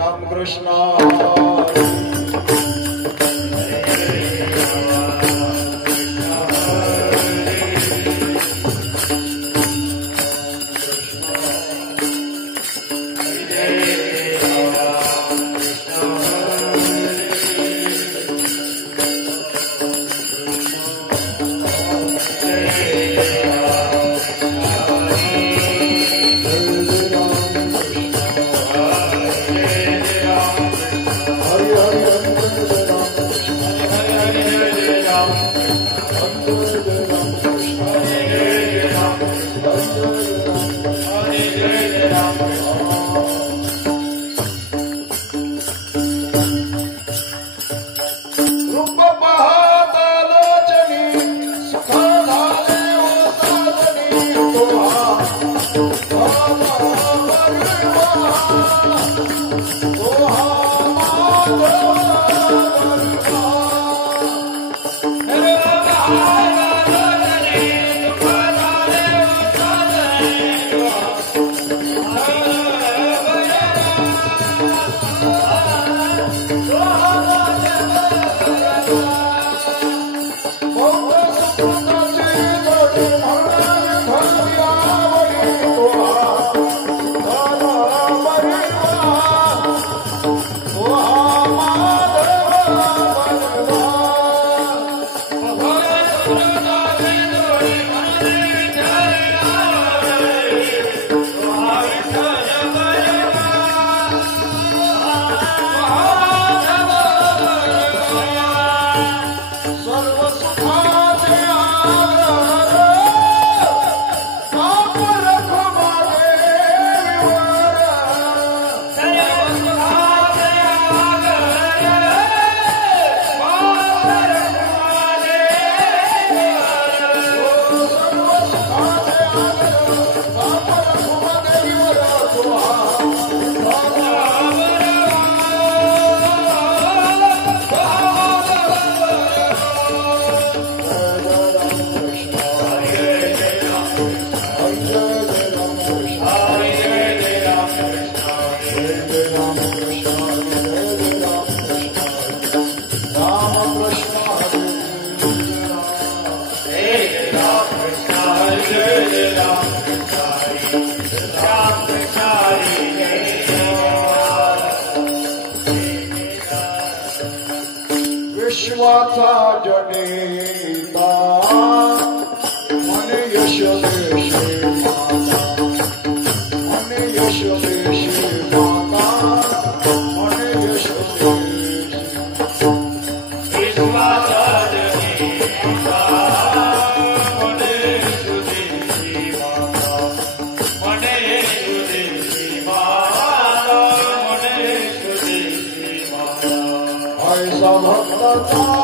राम कृष्ण विश्वाचा जनिता मन यशोदेशी माता मन यशोदेशी माता मन यशोदेशी विश्वाचा जनिता मन यशोदेशी माता मन यशोदेशी माता मन यशोदेशी माता ऐसा भक्ता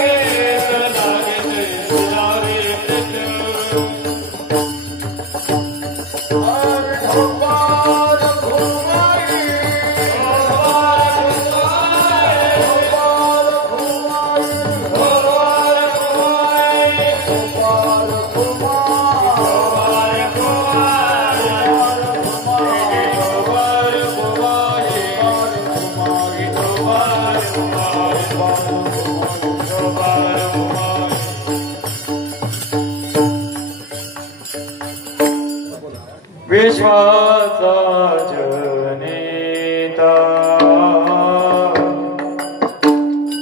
Hey! विश्वाचा जनिता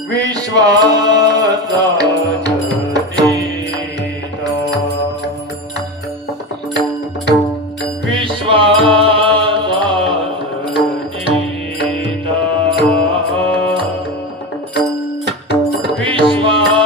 विश्वाचा जनिता विश्वाचा जनिता विश्वाचा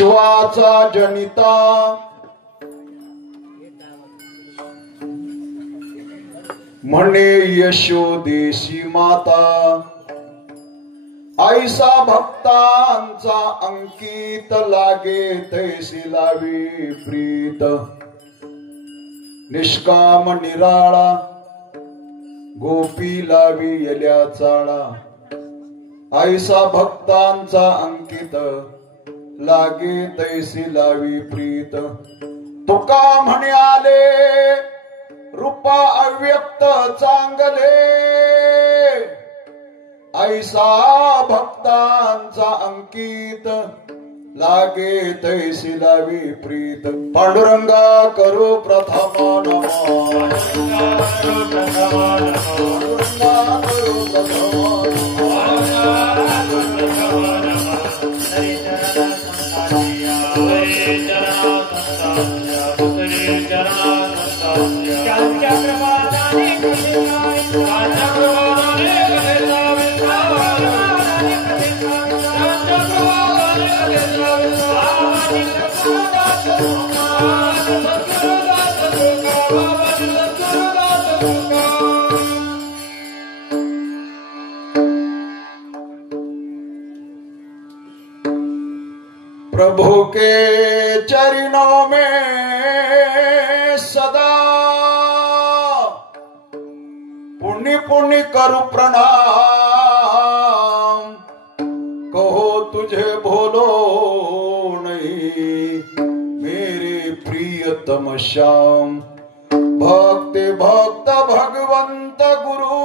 विश्वाचा जनिता म्हणे यशोदेशी माता ऐसा भक्तांचा अंकित लागे तैसी लावी प्रीत निष्काम निराळा गोपी लावी यल्या चाळा ऐसा भक्तांचा अंकित लागे तैसी लावी प्रीत तुका म्हणे आले रूपा अव्यक्त चांगले ऐसा भक्तांचा अंकित लागे तैसी लावी प्रीत पांडुरंगा करो प्रथम नमः पांडुरंगा करो प्रभु के चरणों में सदा पुण्य पुण्य करू प्रणाम कहो तुझे भूलो नहीं मेरे प्रियतम श्याम भक्त भक्त भगवंत गुरु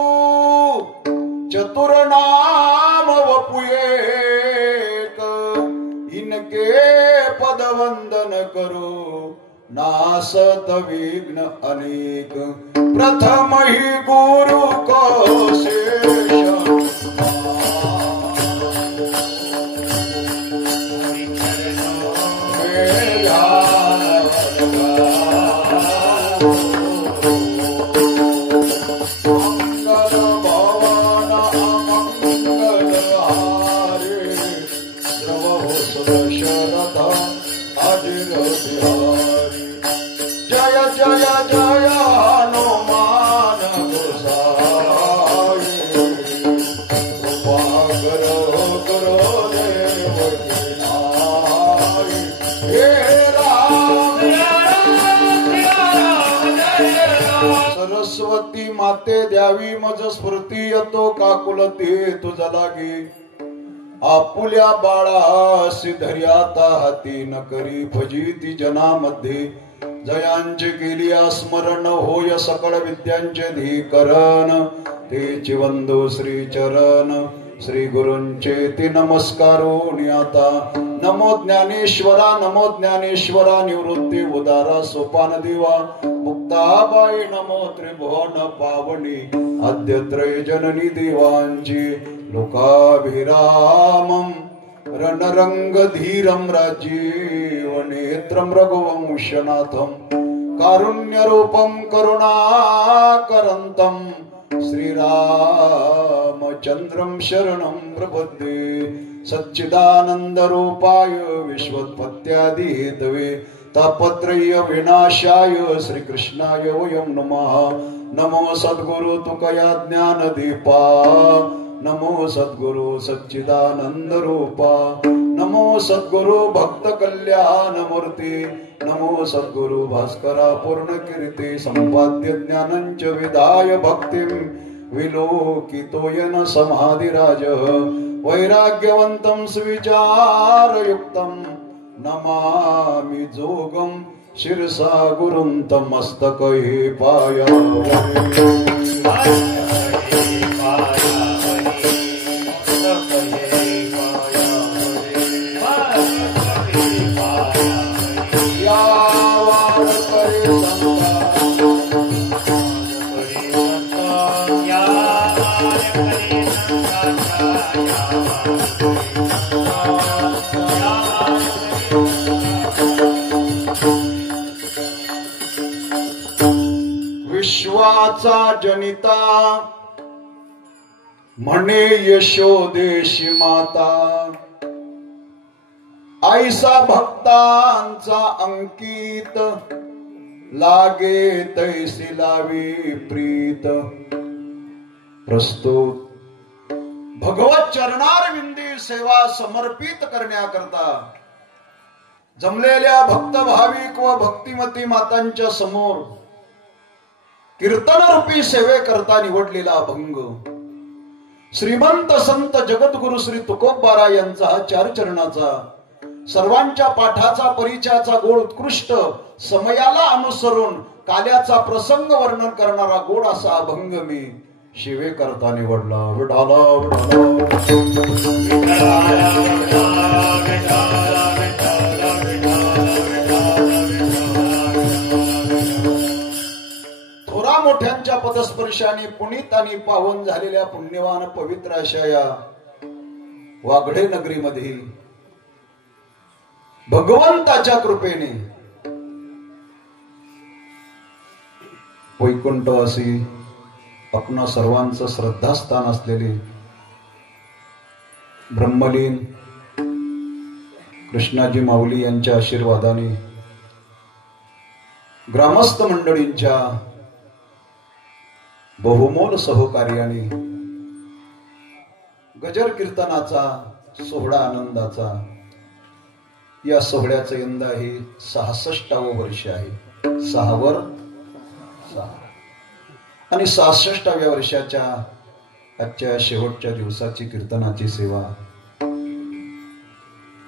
चतुर नाम वपुए इनके पद वंदन करो नासत विघ्न अनेक प्रथम ही गुरु को शेष सरस्वती माते द्यावी मज स्फूर्ती येतो काकुलते तुझ लागे आपुल्या बाळासी धर्याता हाती न करी भजिती जनामध्ये जयांचे केली स्मरण होय सकळ विद्यांचे धीकरण तेची वंदो श्री चरण श्री गुरूंचे ती नमस्कारो आता नमो ज्ञानेश्वरा निवृत्ती उदारा सोपान दिवा मुक्ताबाई नमो त्रिभुवन पावनी आद्य त्रय जननी देवांची लोकाभिरामं रणरंग धीरं राजीव नेत्रं रघुवंशनाथं कारुण्यरूपं करुणाकरन्तं श्रीरामचन्द्रं शरणं प्रपद्ये सच्चिदानंद रूपाय विश्वोत्पत्त्यादिहेतवे तापत्रय विनाशाय श्रीकृष्णाय वयं नमः नमो सद्गुरु तुकया ज्ञानदीपा नमो सद्गुरु सच्चिदानंद रूपा नमो सद्गुरु भक्त कल्याण मूर्ती नमो सद्गुरु भास्करा पूर्ण कीर्ती संपाद्य ज्ञानंच विधाय भक्तिं विलोकितोयन समाधिराज वैराग्यवंतं सुविचारयुक्तं नमामि जोगं शिरसा गुरुं तमस्तके पायामि विश्वाचा जनिता म्हणे यशोदेशी माता ऐसा भक्तांचा अंकित लागे तैसी लावी प्रीत. प्रस्तुत भगवत चरणारविंदी सेवा समर्पित करण्याकरता जमलेल्या भक्त भाविक व भक्तिमती मातांच्या समोर कीर्तनरूपी सेवेकरता निवडलेला अभंग श्रीमंत संत जगद्गुरु श्री तुकोबाराय यांचा हा 4 चरणाचा सर्वांच्या पाठाचा परिचयाचा गोड उत्कृष्ट समयाला अनुसरून काल्याचा प्रसंग वर्णन करणारा गोड असा अभंग मी सेवेकरता निवडला. विठाला थोरा मोठ्यांच्या पदस्पर्शाने पुनीत आणि पावन झालेल्या पुण्यवान पवित्र अशा या वाघडे नगरीमध्ये भगवंताच्या कृपेने वैकुंठवासी आपणा सर्वांचं श्रद्धास्थान असलेले ब्रह्मलीन कृष्णाजी माऊली यांच्या आशीर्वादाने ग्रामस्थ मंडळींच्या बहुमोल सहकार्याने गजर कीर्तनाचा सोहळा आनंदाचा या सोहळ्याचं यंदा हे 66वं वर्ष आहे. 6 वर 6 आणि 66व्या वर्षाच्या आजच्या शेवटच्या दिवसाची कीर्तनाची सेवा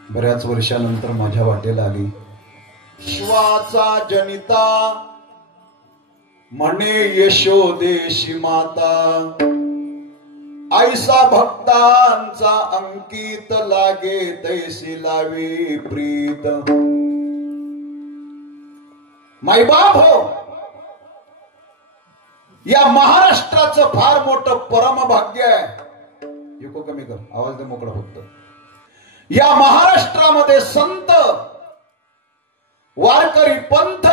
बऱ्याच वर्षानंतर माझ्या वाटेला आली. विश्वाचा जनिता म्हणे यशोदेशी माता ऐसा भक्तांचा अंकित लागे तैसी लावी प्रीत. मायबाप हो, या महाराष्ट्राचं फार मोठं परमभाग्य आहे. इको कमी कर, आवाज दे मोकळा फक्त. या महाराष्ट्रामध्ये संत वारकरी पंथ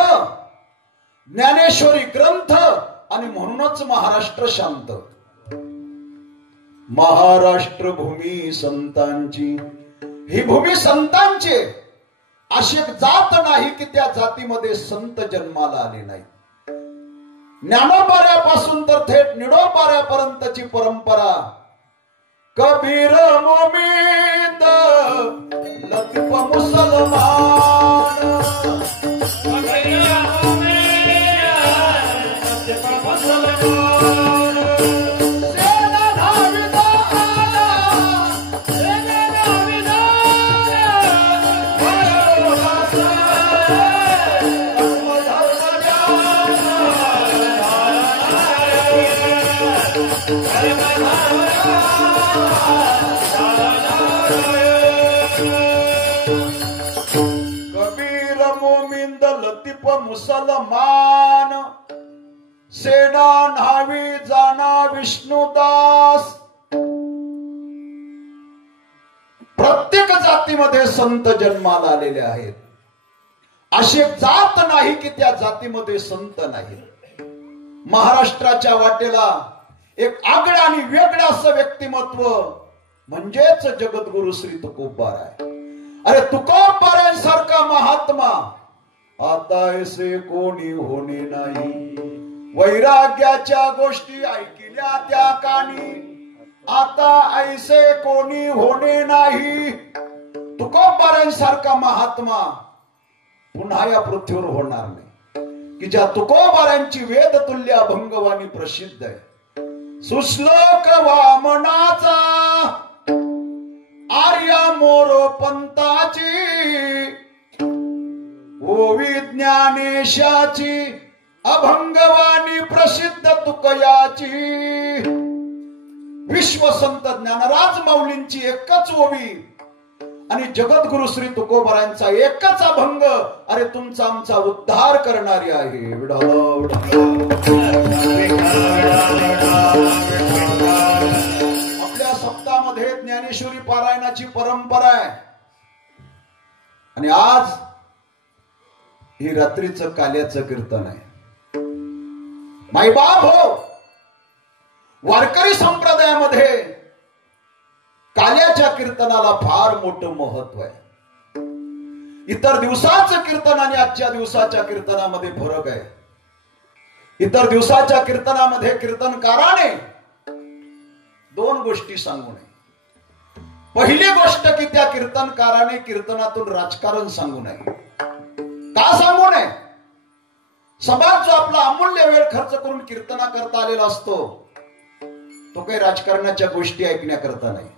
ज्ञानेश्वरी ग्रंथ आणि म्हणूनच महाराष्ट्र शांत. महाराष्ट्र भूमी संतांची, ही भूमी संतांची. अशी एक जात नाही की त्या जातीमध्ये संत जन्माला आले नाही. ज्ञानोबाऱ्यापासून तर थेट निडोबाऱ्यापर्यंतची परंपरा कबीर मोमीद लतीफ मुसलमान कबीर मोमिंद लतीफ मुसलमान सेना न्हावी जाना विष्णुदास. प्रत्येक जातीमध्ये संत जन्माला आलेले आहेत. अशी एक जात नाही की त्या जातीमध्ये संत नाही. महाराष्ट्राच्या वाटेला एक आगळं आणि वेगळं असं व्यक्तिमत्व म्हणजेच जगद्गुरु श्री तुकोबाराय. अरे तुकोबारायांसारखा महात्मा आता ऐसे कोणी होणे नाही. वैराग्याच्या गोष्टी ऐकल्या त्या कानी आता ऐसे कोणी होणे नाही. तुकोबारायांसारखा महात्मा पुन्हा या पृथ्वीवर होणार नाही की ज्या तुकोबारायांची वेद तुल्य अभंगवाणी प्रसिद्ध आहे. सुश्लोक वामनाचा आर्या मोरो पंताची ओवी ज्ञानेशाची अभंगवाणी प्रसिद्ध तुकयाची. विश्वसंत ज्ञानराज माऊलींची एकच ओवी आणि जगद्गुरु श्री तुकोबारायांचा एकच अभंग अरे तुमचा आमचा उद्धार करणारी आहे. आपल्या सप्ताहामध्ये ज्ञानेश्वरी पारायणाची परंपरा आहे आणि आज ही रात्रीचं काल्याचं कीर्तन आहे. मायबाप हो, वारकरी संप्रदायामध्ये काल्याच्या कीर्तनाला फार मोठं महत्व आहे. इतर दिवसाचं कीर्तन आणि आजच्या दिवसाच्या कीर्तनामध्ये फरक आहे. इतर दिवसाच्या कीर्तनामध्ये कीर्तनकाराने दोन गोष्टी सांगू नये. पहिली गोष्ट की त्या कीर्तनकाराने कीर्तनातून राजकारण सांगू नये. का सांगू नये? समाज जो आपला अमूल्य वेळ खर्च करून कीर्तना करता आलेला असतो तो काही राजकारणाच्या गोष्टी ऐकण्याकरता नाही.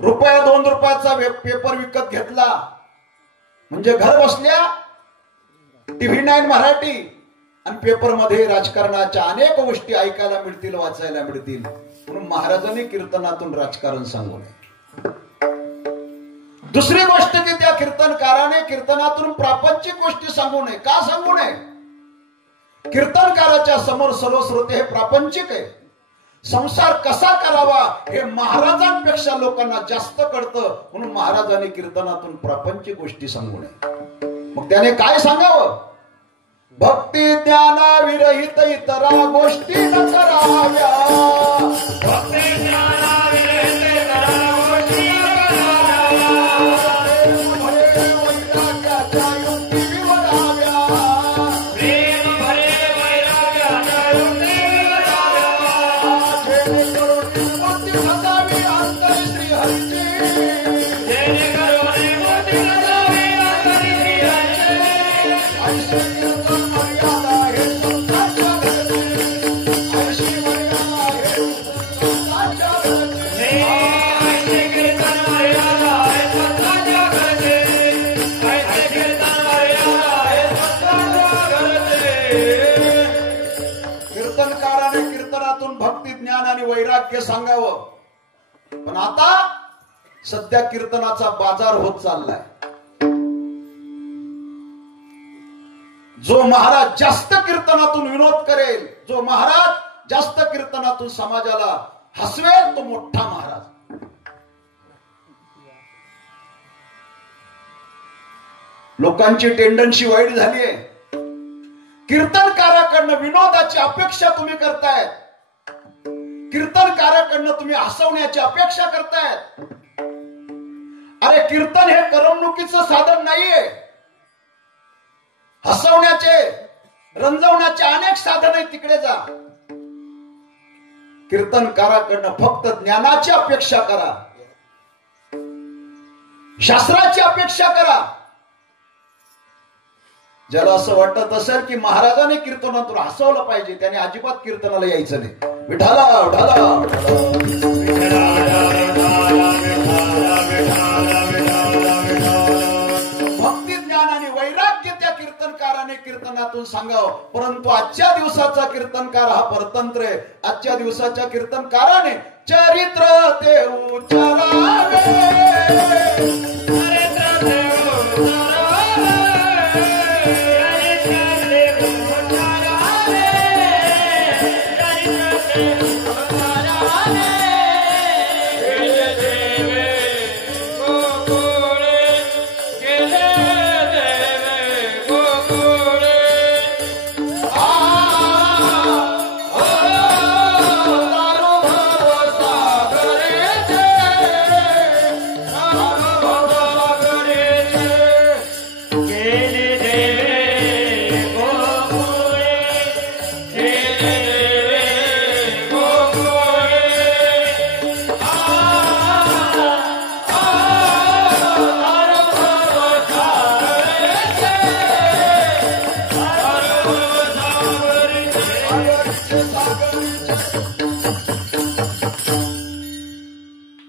₹2 पेपर विकत घेतला म्हणजे घर बसल्या TV9 मराठी आणि पेपर मध्ये राजकारणाच्या अनेक गोष्टी ऐकायला मिळतील, वाचायला मिळतील. म्हणून महाराजांनी कीर्तनातून राजकारण सांगू नये. दुसरी गोष्ट की त्या कीर्तनकाराने कीर्तनातून प्रापंचिक गोष्टी सांगू नये. का सांगू नये? कीर्तनकाराच्या समोर सर्व श्रोते हे प्रापंचिक आहे. संसार कसा करावा हे महाराजांपेक्षा लोकांना जास्त कळतं. म्हणून महाराजांनी कीर्तनातून प्रापंचिक गोष्टी सांगू नये. मग त्याने काय सांगावं? भक्ती ज्ञाना विरहित इतरा गोष्टी न कराव्या. भक्ती ज्ञाना विरहित इतरा गोष्टी न कराव्या. वैराग्याच्या युक्ती विवराव्या. प्रेम भरे वैराग्याच्या युक्ती विवराव्या. जेणेकरून निर्मूर्ती सदावी अंतरी श्रीहरीची. जेणेकरून निर्मूर्ती सदावी अंतरी श्रीहरीची. ऐसे कीर्तन मर्यादा हे संतांच्या घरचे. ऐशी मर्यादा हे संतांच्या घरचे. ऐसे कीर्तन मर्यादा हे संतांच्या घरचे. ऐसे कीर्तन मर्यादा हे संतांच्या घरचे. कीर्तनकाराने कीर्तनातून भक्ती, ज्ञान आणि वैराग्य सांगावं. पण आता सध्या कीर्तनाचा बाजार होत चाललाय. जो महाराज जास्त कीर्तनातून विनोद करेल, जो महाराज जास्त कीर्तनातून समाजाला हसवेल तो मोठा महाराज. लोकांची टेंडन्सी वाईट झाली आहे. कीर्तनकाराकडनं विनोदाची अपेक्षा तुम्ही करतायत. कीर्तनकाराकडनं तुम्ही हसवण्याची अपेक्षा करतायत. अरे कीर्तन हे करमणुकीचं साधन नाहीये. हसवण्याचे, रंजवण्याचे अनेक साधन आहेत. तिकडे जा. कीर्तनकाराकडनं फक्त ज्ञानाची अपेक्षा करा, शास्त्राची अपेक्षा करा. ज्याला असं वाटत असेल की महाराजांनी कीर्तनातून हसवलं पाहिजे त्याने अजिबात कीर्तनाला यायचं नाही. विठाला विठाला भक्ती, ज्ञान आणि वैराग्य त्या कीर्तनकाराने कीर्तनातून सांगावं. परंतु आजच्या दिवसाचा कीर्तनकार हा परतंत्र आहे. आजच्या दिवसाच्या कीर्तनकाराने चरित्र ते उच्चारावे.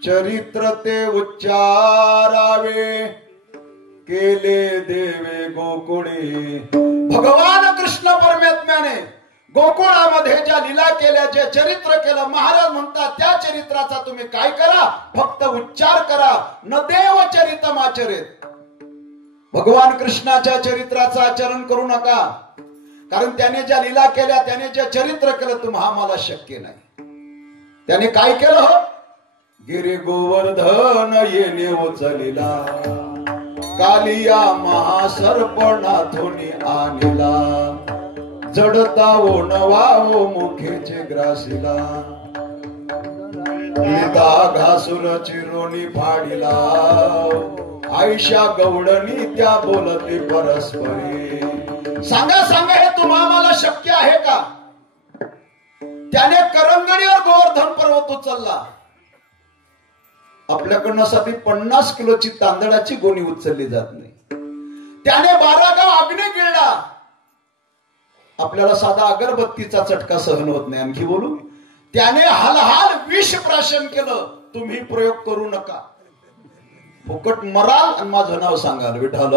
चरित्र ते उच्चारावे केले देवे गोकुळे. भगवान कृष्ण परमात्म्याने गोकुळामध्ये ज्या लीला केल्या, जे चरित्र केलं, महाराज म्हणतात त्या चरित्राचा तुम्ही काय करा? फक्त उच्चार करा. न देव चरितमाचरित. भगवान कृष्णाच्या चरित्राचं आचरण करू नका. कारण त्याने ज्या लीला केल्या, त्याने जे चरित्र केलं तुम्हाला शक्य नाही. त्याने काय केलं? हो, गिरी गोवर्धन येणे उचलिला, कालिया महासर्पणाथोनी आणला, जडता ओनवाओ मुखेचे ग्रासिला, घासून चिरोणी फाडिला, ऐशा गवडणी त्या बोलते परस्परी. सांगा सांगा हे तुम्हाला शक्य आहे का? त्याने करंगणीवर गोवर्धन पर्वत उचलला. आपल्याकडनं साठी 50 किलोची तांदळाची गोणी उचलली जात नाही. त्याने 12 गाव अग्नी गिळला. आपल्याला साधा अगरबत्तीचा चटका सहन होत नाही. आणखी बोलू. त्याने हालहाल विष प्राशन केलं. तुम्ही प्रयोग करू नका. फुकट मराल आणि माझं नाव सांगाल विठाल.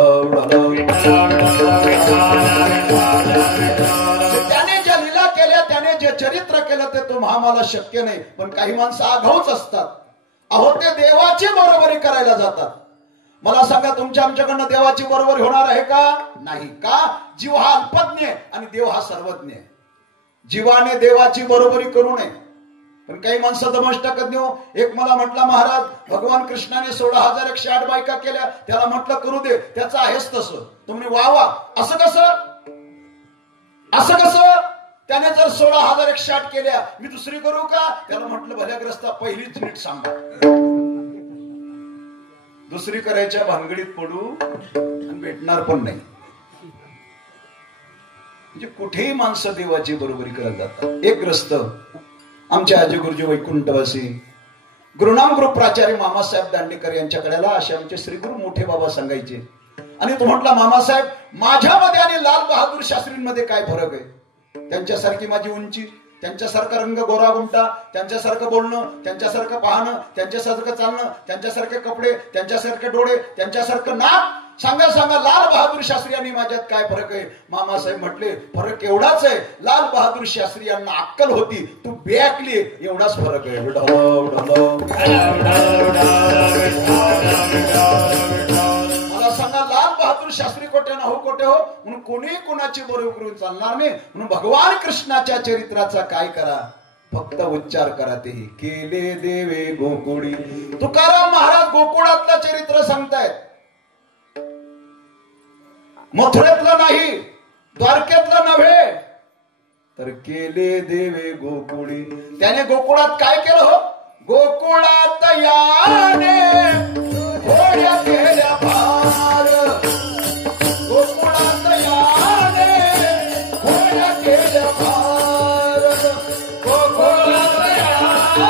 त्याने ज्या लीला केल्या, त्याने जे चरित्र केलं ते तुम्हाला शक्य नाही. पण काही माणसं आघाऊच असतात. अहो ते देवाची बरोबरी करायला जातात. मला सांगा तुमच्या आमच्याकडनं देवाची बरोबरी होणार आहे का? नाही. का? जीव हा अल्पज्ञ आणि देव हा सर्वज्ञ. जीवाने देवाची बरोबरी करू नये. पण काही माणसं दमश टाकत नाही. एक मला म्हटला महाराज भगवान कृष्णाने 16,108 बायका केल्या. त्याला म्हटलं करू दे, त्याचं आहेच तसं. तुम्ही वा वा. असं कसं? असं कसं? त्याने जर 16,108 केल्या, मी दुसरी करू का? त्याला म्हटलं भल्याग्रस्ता पहिलीच नीट सांगा. दुसरी करायच्या भानगडीत पडू आणि भेटणार पण नाही. म्हणजे कुठेही माणसं देवाची बरोबरी करत जातात. एक ग्रस्त आमचे आजी गुरुजी वैकुंठवासी गुरुनाम गुरु प्राचार्य मामासाहेब दांडेकर यांच्याकडे असे आमचे श्री गुरु मोठे बाबा सांगायचे. आणि तो म्हटला मामासाहेब माझ्यामध्ये आणि लाल बहादूर शास्त्रींमध्ये काय फरक आहे? त्यांच्यासारखी माझी उंची, त्यांच्यासारखा रंग गोरा गुमटा, त्यांच्यासारखं बोलणं, त्यांच्यासारखं पाहणं, त्यांच्यासारखं चालणं, त्यांच्यासारखे कपडे, त्यांच्यासारखे डोळे, त्यांच्यासारखं नाक. सांगा सांगा लाल बहादूर शास्त्री आणि माझ्यात काय फरक आहे? मामासाहेब म्हटले फरक एवढाच आहे. लाल बहादूर शास्त्री यांना अक्कल होती, तू बेअक्कली, एवढाच फरक आहे. मला सांगा लाल बहादूर शास्त्री कोठे ना हो कोठे हो म्हणून कोणी कोणाची बरोबर करून चालणार नाही. म्हणून भगवान कृष्णाच्या चरित्राचा काय करा? फक्त उच्चार करा. तेही केले देवे गोकुळी. तुकाराम महाराज गोकुळातलं चरित्र सांगतायत. मथुरेतलं नाही, द्वारकेतलं नव्हे, तर केले देवे गोकुळी. त्याने गोकुळात काय केलं हो? गोकुळात याने घोड्या केल्या फार. गोकुळात याने घोड्या केल्या फार. गोकुळात याने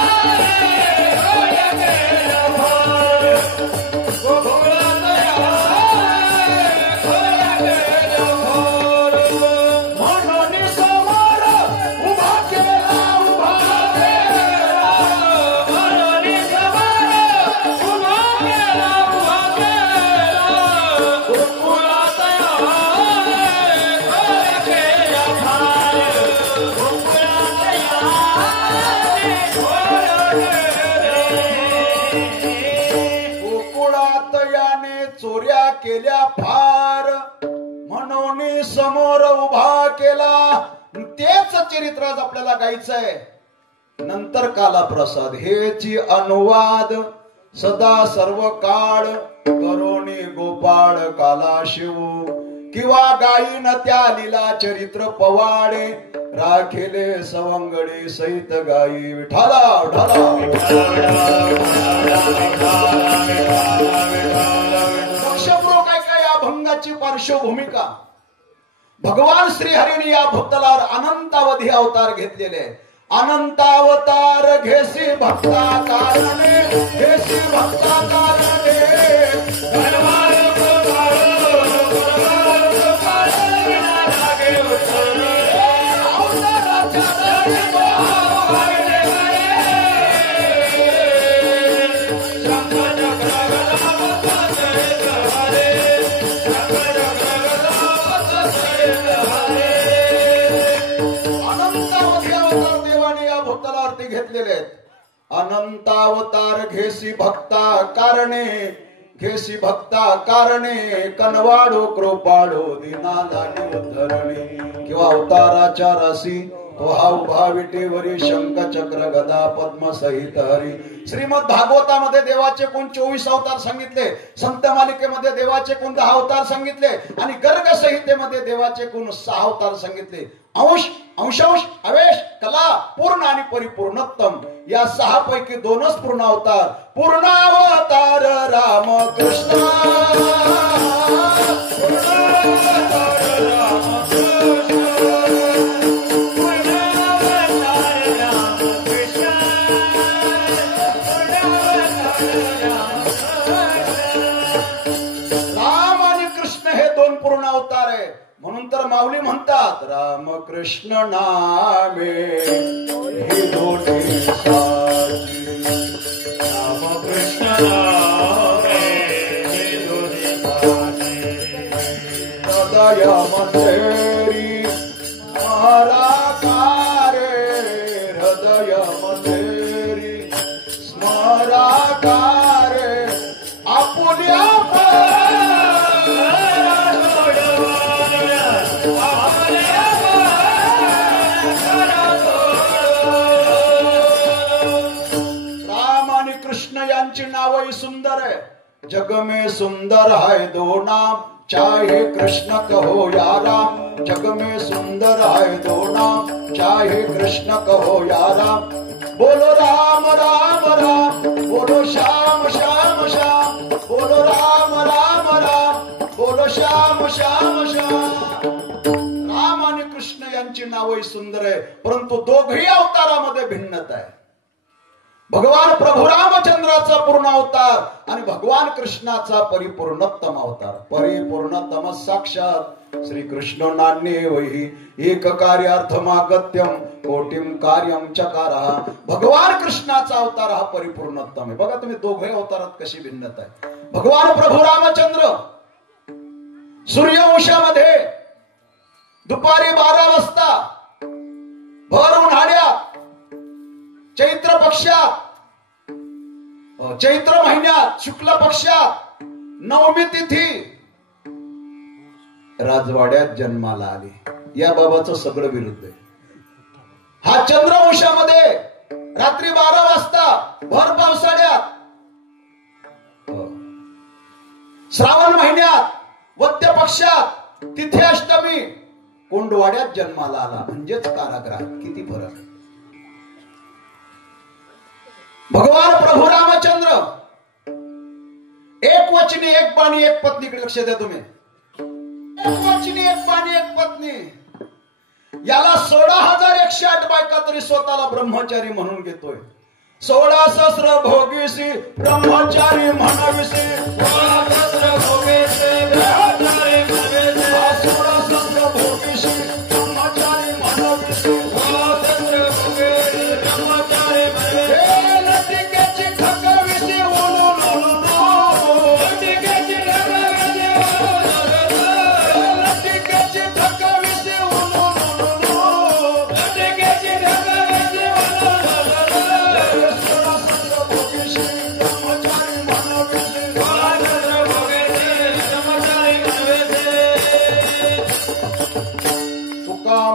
घोड्या केल्या फार. गोकुळात चोऱ्या केल्या फार म्हणून समोर उभा केला. तेच चरित्र आज आपल्याला गायचंय. नंतर काला प्रसाद हेची अनुवाद सदा सर्व काळ करोनी गोपाळ काला शिव. किंवा गायीन त्या लीला चरित्र पवाडे राखेले सवंगडी सहित गायी. विठाला विठाला अभंगाची पार्श्वभूमिका. भगवान श्रीहरीने या भक्ताला अनंतावधी अवतार घेतलेले. अनंतावतार घेसी भक्ता कारणे, घेसी भक्ता कारणे. घेतलेले आहेत. अनंतावतार घेसी भक्ता कारणे, घेसी भक्ता कारणे. कनवाडो कृपाडो दीनाला उद्धरणे. किंवा अवताराच्या राशी तो हा उभा विटेवरी शंख चक्र गदा पद्म सहित हरी. श्रीमद भागवतामध्ये देवाचे कोण 24 अवतार सांगितले. संत मालिकेमध्ये देवाचे कोण 10 अवतार सांगितले. आणि गर्ग संहितेमध्ये देवाचे कोण 6 अवतार सांगितले. अंश, अंशांश, अवेश, कला, पूर्ण आणि परिपूर्णोत्तम या 6 पैकी 2च पूर्ण अवतार. पूर्णावतार राम कृष्ण. अवतार आहे. म्हणून तर माऊली म्हणतात रामकृष्ण नामे हे दोन्ही साची. रामकृष्ण नामे हे दोन्ही साची. हृदय मंदिरी स्मराकारे हृदय मंदिरी स्मराकारे आपुल्या यांची नावही सुंदर आहे. जग में सुंदर है दो नाम चाहे कृष्ण कहो या राम. जग में सुंदर है दो नाम चाहे कृष्ण कहो या राम. बोलो राम राम राम बोलो श्याम श्याम श्याम. बोलो राम राम राम बोलो श्याम श्याम श्याम. राम आणि कृष्ण यांची नावही सुंदर आहे, परंतु दोघही अवतारामध्ये भिन्नता आहे. भगवान प्रभू रामचंद्राचा पूर्ण अवतार आणि भगवान कृष्णाचा परिपूर्णोत्तम अवतार. परिपूर्णतम साक्षात श्री कृष्ण नान्येवहि एक कार्यार्थमागत्यम कोटिम कार्यम चकारः. भगवान कृष्णाचा अवतार हा परिपूर्णोत्तम आहे. बघा तुम्ही दोघे अवतारात कशी भिन्नता आहे. भगवान प्रभू रामचंद्र सूर्यवंशामध्ये दुपारी 12 वाजता भर उन्हाळ्यात चैत्र पक्षात चैत्र महिन्यात शुक्ल पक्षात नवमी तिथी राजवाड्यात जन्माला आले. या बाबाचं सगळं विरुद्ध आहे. हा चंद्रवंशामध्ये रात्री 12 वाजता भर पावसाळ्यात श्रावण महिन्यात वद्य पक्षात तिथी अष्टमी कोंडवाड्यात जन्माला आला. म्हणजेच कारागृहात. किती फरक आहे. भगवान प्रभू रामचंद्र एक वचनी एक बाणी एक पत्नी. कडे लक्ष द्या तुम्ही. एक वचनी एक बाणी एक पत्नी. याला 16,108 बायका तरी स्वतःला ब्रह्मचारी म्हणून घेतोय. 16 सहस्र भोगीसी ब्रह्मचारी म्हणाविसी. 16 सहस्र भोगीसी ब्रह्मचारी म्हणाविसी. 16 सहस्र भोगीसी ब्रह्मचारी म्हणाविसी. 16 सहस्र भोगीसी ब्रह्मचारी म्हणाविसी.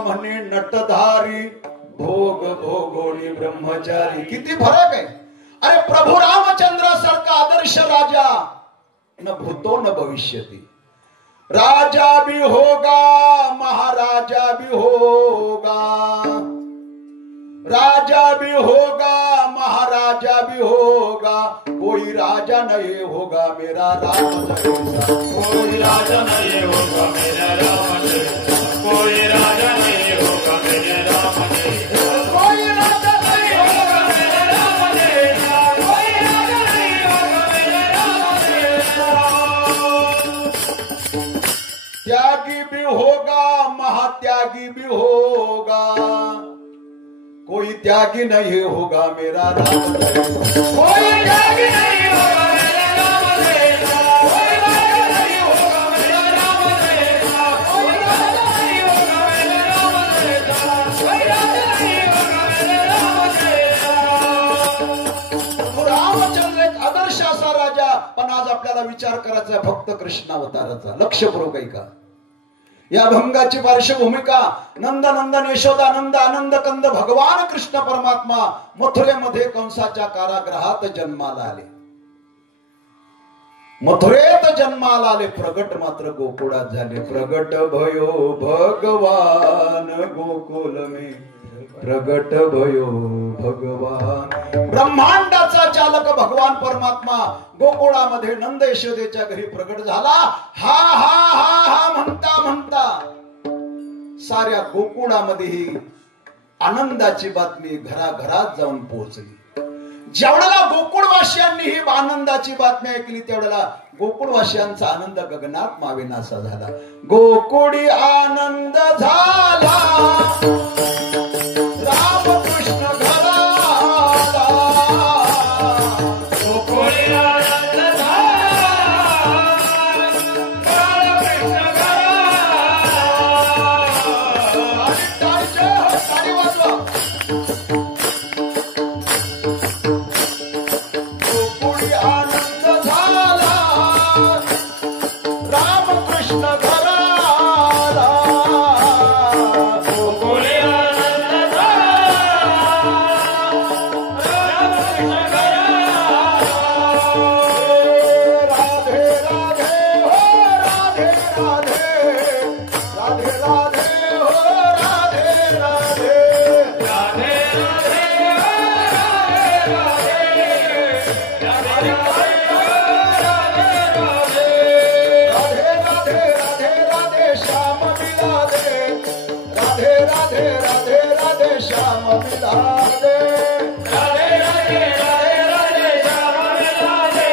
म्हणे नटधारी भोग भोगोनी ब्रह्मचारी. किती फरक आहे. अरे प्रभू रामचंद्रासारखा आदर्श राजा न भूतो न भविष्यती. राजा भी होगा महाराजा भी होगा. राजा भी होगा महाराजा भी होगा. कोई राजा नहीं होगा मेरा राम जैसा. कोई राजा नहीं होगा मेरा राम जैसा. कोई राजा नहीं होगा मेरे राम जैसा. कोई राजा नहीं होगा मेरे राम जैसा. कोई राजा नहीं होगा मेरे राम जैसा. त्यागी भी होगा महात्यागी भी होगा. कोई त्यागी नहीं होगा मेरा राम जैसा. कोई त्यागी नहीं होगा मेरे राम जैसा. कोई राजा नहीं होगा मेरा राम जैसा. कोई राजा नहीं होगा मेरे राम जैसा. कोई राजा नहीं होगा मेरे राम जैसा. रामचंद्र एक आदर्श असा राजा. पण आज आपल्याला विचार करायचा आहे फक्त कृष्णावताराचा. लक्षपूर्वक ऐका. या भंगाची पार्श्वभूमिका नंद नंदन यशोदानंद आनंद कंद भगवान कृष्ण परमात्मा मथुरेमध्ये कंसाच्या कारागृहात जन्माला आले. मथुरेत जन्माला आले. प्रगट मात्र गोकुळात झाले. प्रगट भयो भगवान गोकुल में. प्रगट भयो भगवान. ब्रह्मांडाचा चालक भगवान परमात्मा गोकुळामध्ये नंद यशोदेच्या घरी प्रगट झाला. हा हा हा हा म्हणता म्हणता साऱ्या गोकुळामध्ये आनंदाची बातमी घराघरात जाऊन पोहोचली. ज्यावेळेला गोकुळवासियांनी ही आनंदाची बातमी ऐकली त्यावेळेला गोकुळवासियांचा आनंद गगनात मावेनासा झाला. गोकुळी आनंद झाला रामकृष्ण घराला. गोकुळी आनंद झाला रामकृष्ण घराला. टाळी वाजवा. गोकुळी आनंद झाला रामकृष्ण घराला. गोकुळी आनंद झाला रामकृष्ण घराला. राधे राधे हो राधे राधे राधे राधे हो राधे राधे राधे राधे राधे राधे राधे राधे श्याम मिला दे. राधे राधे राधे राधे श्याम मिला दे. राधे राधे राधे राधे श्याम मिला दे.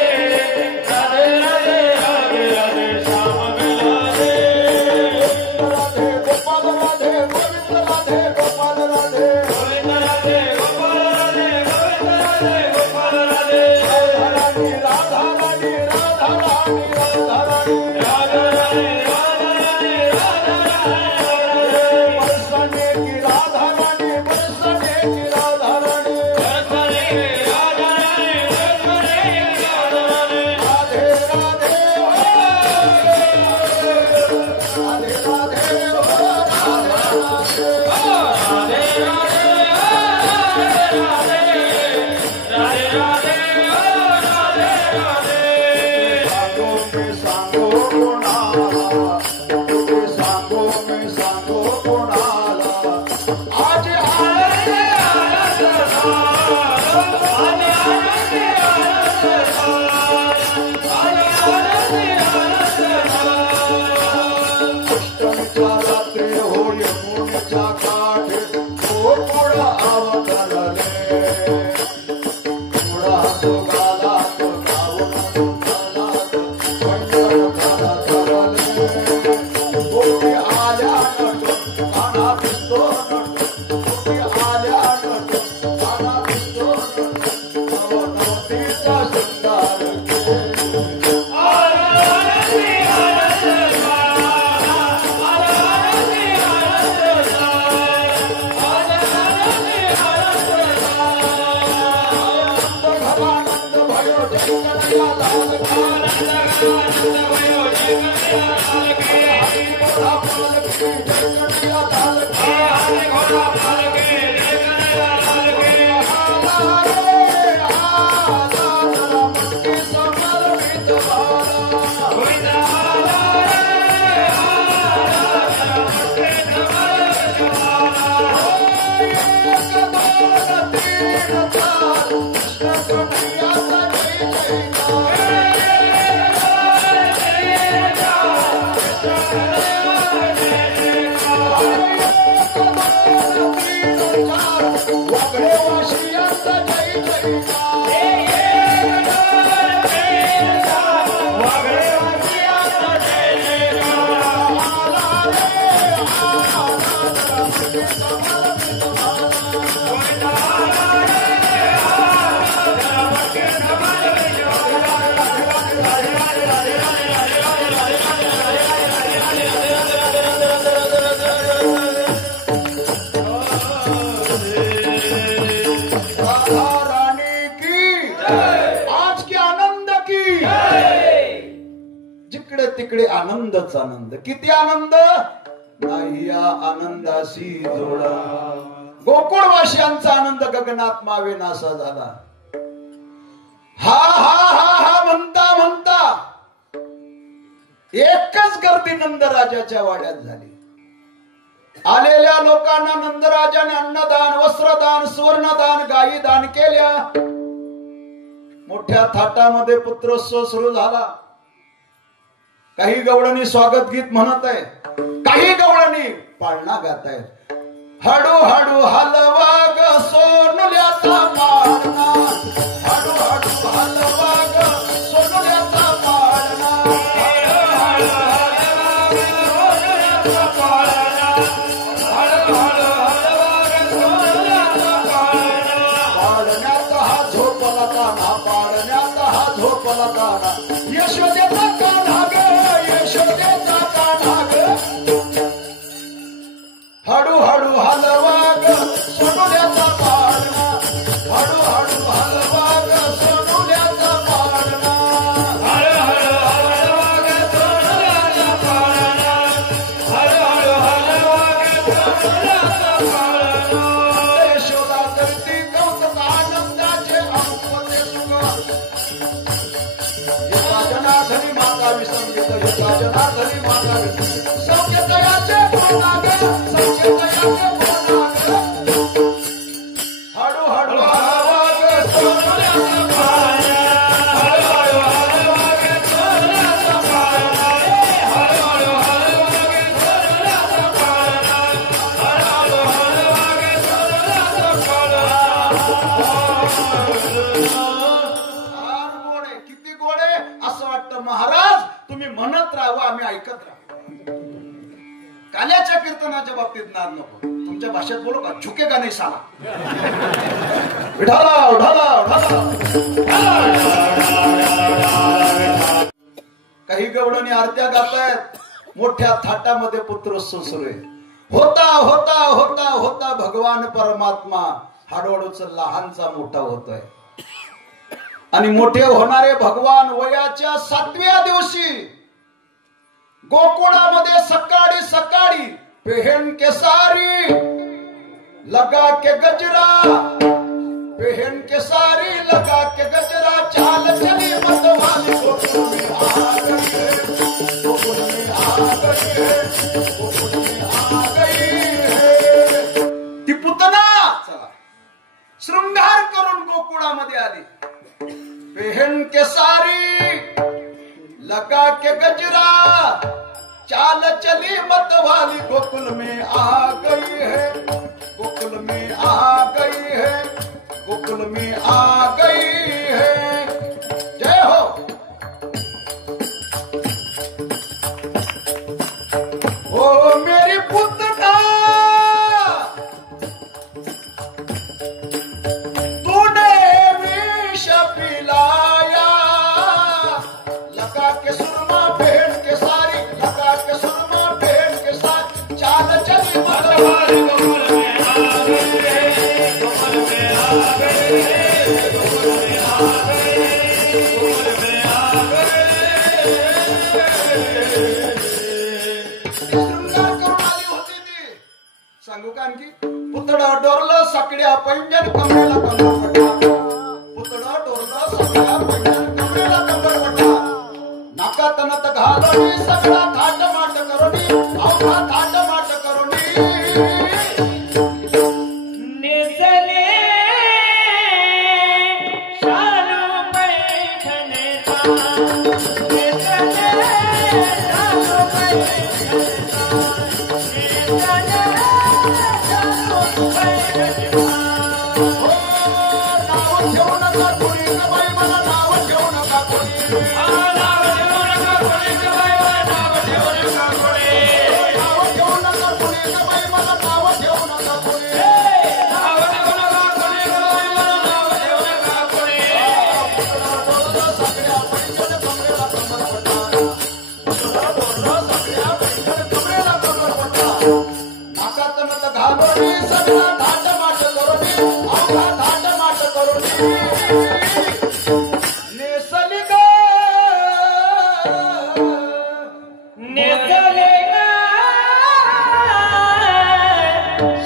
राधे राधे राधे राधे श्याम मिला दे. राधे गोपाल राधे गोविंद राधे गोपाल राधे. गोविंद राधे गोपाल राधे गोविंद राधे गोपाल राधे. राधा राणी राधा राणी राधा राणी राधा राधे राधा राधे राधा राधे. बरसने की राधा रानी बरसने की राधा रानी. बरसने राधा राधे बरसने राधा राधे. राधे राधे हो राधे राधे हो राधे राधे. राधे राधे राधे राधे राधे राधे. सांगो मी सांगो कोणाला आज आनंद अष्टमीच्या रात्री हो यमुनेच्या काठी गोकुळ अवतरले. थोडा सुगाला गावून सुगाला पंढरपुरा तरले. गोपी आल्या नटून काना दिसतो नटून. गोपी आल्या नटून काना दिसतो नटून. नवनवतीचा शृंगार केला. आनंद भयो जगन्नाथ लाल की. घोडा पालकी जगन्नाथ लाल की. मटकी समर्पित भाला. तिकडे आनंदच आनंद. किती आनंद नाही या आनंदाशी जोडा. गोकुळवासियांचा आनंद गगनात मावेनासा झाला. हा हा हा हा म्हणता म्हणता एकच गर्दी नंदराजाच्या वाड्यात झाली. आलेल्या लोकांना नंदराजाने अन्नदान वस्त्रदान सुवर्णदान गायी दान केल्या. मोठ्या थाटामध्ये पुत्रोत्सव सुरू झाला. काही गवळणी स्वागत गीत म्हणत आहे, काही गवळणी पाळणा गात आहेत. हळू हळू हलवा ग सोनुल्याचा पाळणा. यशोदेचा कान्हा ग, यशोदेचा कान्हा ग. हळूहळू हलवा ग सोनुल्याचा पाळणा, हळूहळू हलवा ग सोनुल्याचा पाळणा. हळूहळू हलवा ग सोनुल्याचा पाळणा, हळूहळू हलवा ग सोनुल्याचा पाळणा. यशोदा करती कौतुक आनंदाचे अंकुते सुख. एका जनार्दनी माता विसंगीत, एका जनार्दनी माता विसंगीत. सौख्यतयाचे पूर्णा ग, सौख्यतयाचे पूर्णा ग. हळूहळू हलवा ग सोनुल्याचा पाळणा, हळूहळू हलवा ग सोनुल्याचा पाळणा, हळूहळू हलवा ग सोनुल्याचा पाळणा, हळूहळू हलवा ग सोनुल्याचा पाळणा. फार गोड आहे. किती गोड आहे असं वाटतं महाराज तुम्ही म्हणत राहावं, आम्ही ऐकत राहू. काल्याच्या कीर्तनाच्या बाबतीत नाद नको. तुमच्या भाषेत बोलू का? झुकेगा नाही साला. विठाला ढाला ढाला. काही गवळणी आरत्या गातायत, मोठ्या थाटामध्ये पुत्र सुरू आहे. होता होता होता होता भगवान परमात्मा हळूहळूच लहानचा मोठा होतोय. आणि मोठे होणारे भगवान वयाच्या 7व्या दिवशी गोकुळामध्ये सकाळी सकाळी पहन के सारी लगा के गजरा, पहन के सारी लगा के गजरा, चाल चली मतवाली गोकुल में आ गई है, गोकुल में आ गई है, गोकुल में आ गई है. ती पुतना चला शृंगार करून गोकुळामध्ये आली. पहन के सारी लगा के गजरा, चाल चली मतवाली गोकुल में आ गई है, गोकुल में आ गई है, गोकुल में आ गई है. जय हो. ओ मेरी पुतना तूने विष पिलाया, लगा के सुरमा पहन के सारी, लगा के सुरमा पहन के सारी, चाल चली मतवाली गोकुल में आ गई है, गोकुल में आ गई है, गोकुल में आ गई है, गोकुल में आ गई है. शृंगार करून आली होती ती. सांगू का आणखी? पुतळा डोरलं साकड्या पैंजण कमरेला कंबर पडला, पुतळा डोरलं साकड्या पैंजण कमरेला कंबर पडला. नाकात नथ घालोनी सगळा थाट माट करोनी, अवघा थाट माट करोनी. नेसले शालू पैठणेचा, नेसले शालू पैठणेचा, नेसले शालू पैठणेचा. नाव ठेवू नका कोणी ग बाई, मला नाव ठेवू नका कोणी. नाव ठेवू नका कोणी ग बाई, मला नाव ठेवू नका कोणी. नाव ठेवू नका कोणी ग बाई, मला नाव ठेवू नका कोणी. नाव ठेवू नका कोणी ग बाई, मला नाव ठेवू नका कोणी. सगळ्या पैंजण कमरेला कंबर पडला, पुतळा डोरलं सगळ्या पैंजण कमरेला कंबर पडला. नाकात नथ घालोनी सगळा थाट माट करोनी, अवघा थाट माट करोनी. नेसली ग नेसले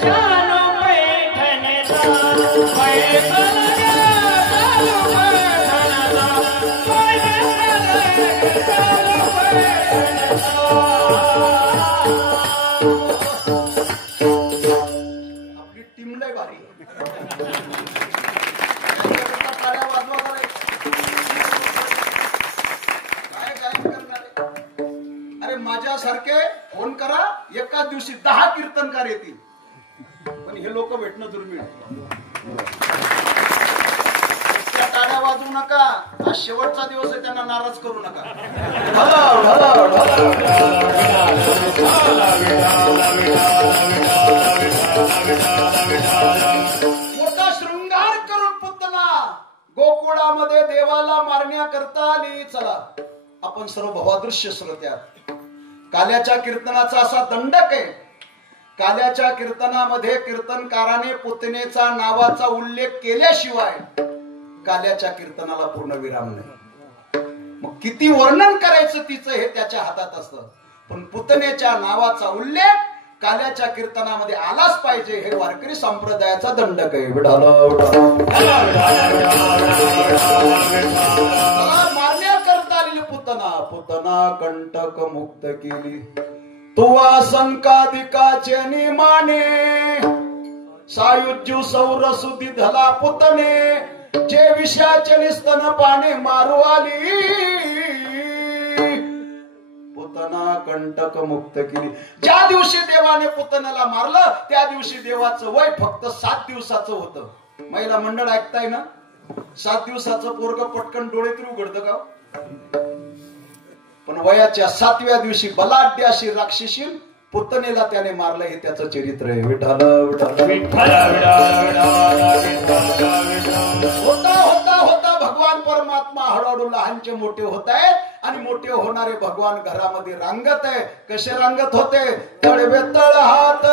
शालू पैठणेचा, पैठण शालू पैठणेचा, पैठण शालू पैठणेचा. आपली टीम लय भारी. टाळ्या वाजवा बरं. काय गायन करणारे? अरे माझ्यासारखे फोन करा, एका दिवशी 10 कीर्तनकार येतील, पण हे लोक भेटणं दुर्मिळ. त्या टाळ्या वाजवू नका. आज शेवटचा दिवस आहे, त्यांना नाराज करू नका. मोठा शृंगार करून पुतना गोकुळामध्ये देवाला मारण्याकरता आली. चला आपण सर्व भवादृश्य श्रोत्यात काल्याच्या कीर्तनाचा असा दंडक आहे. काल्याच्या कीर्तनामध्ये कीर्तनकाराने पुतनेचा नावाचा उल्लेख केल्याशिवाय काल्याच्या कीर्तनाला पूर्ण विराम नाही. मग किती वर्णन करायचं तिचं हे त्याच्या हातात असतं, पण पुतनेच्या नावाचा उल्लेख काल्याच्या कीर्तनामध्ये आलाच पाहिजे हे वारकरी संप्रदायाचा दंडक आहे. मारण्याकरता आलेली पुतना, पुतना कंटक मुक्त केली तुवा संकादिकाचे निमाने सायुज्यू सौरसुदी धला पुतने जे विषयाचे निस्तन पाने मारू आली पुतना कंटक मुक्त केली. ज्या दिवशी देवाने पुतनाला मारलं त्या दिवशी देवाचं वय फक्त 7 दिवसाचं होतं. महिला मंडळ ऐकताय ना, 7 दिवसाचं पोरग पटकन डोळे तरी उघडतं का? पण वयाच्या 7व्या दिवशी बलाढ्य अशी राक्षसी पुतनेला त्याने मारलं हे त्याचं चरित्र आहे. विठ्ठल होता होता होता भगवान परमात्मा हळूहळू लहानचे मोठे होत आहेत आणि मोठे होणारे भगवान घरामध्ये रांगत आहे. कसे रांगत होते? तळवे तळ हात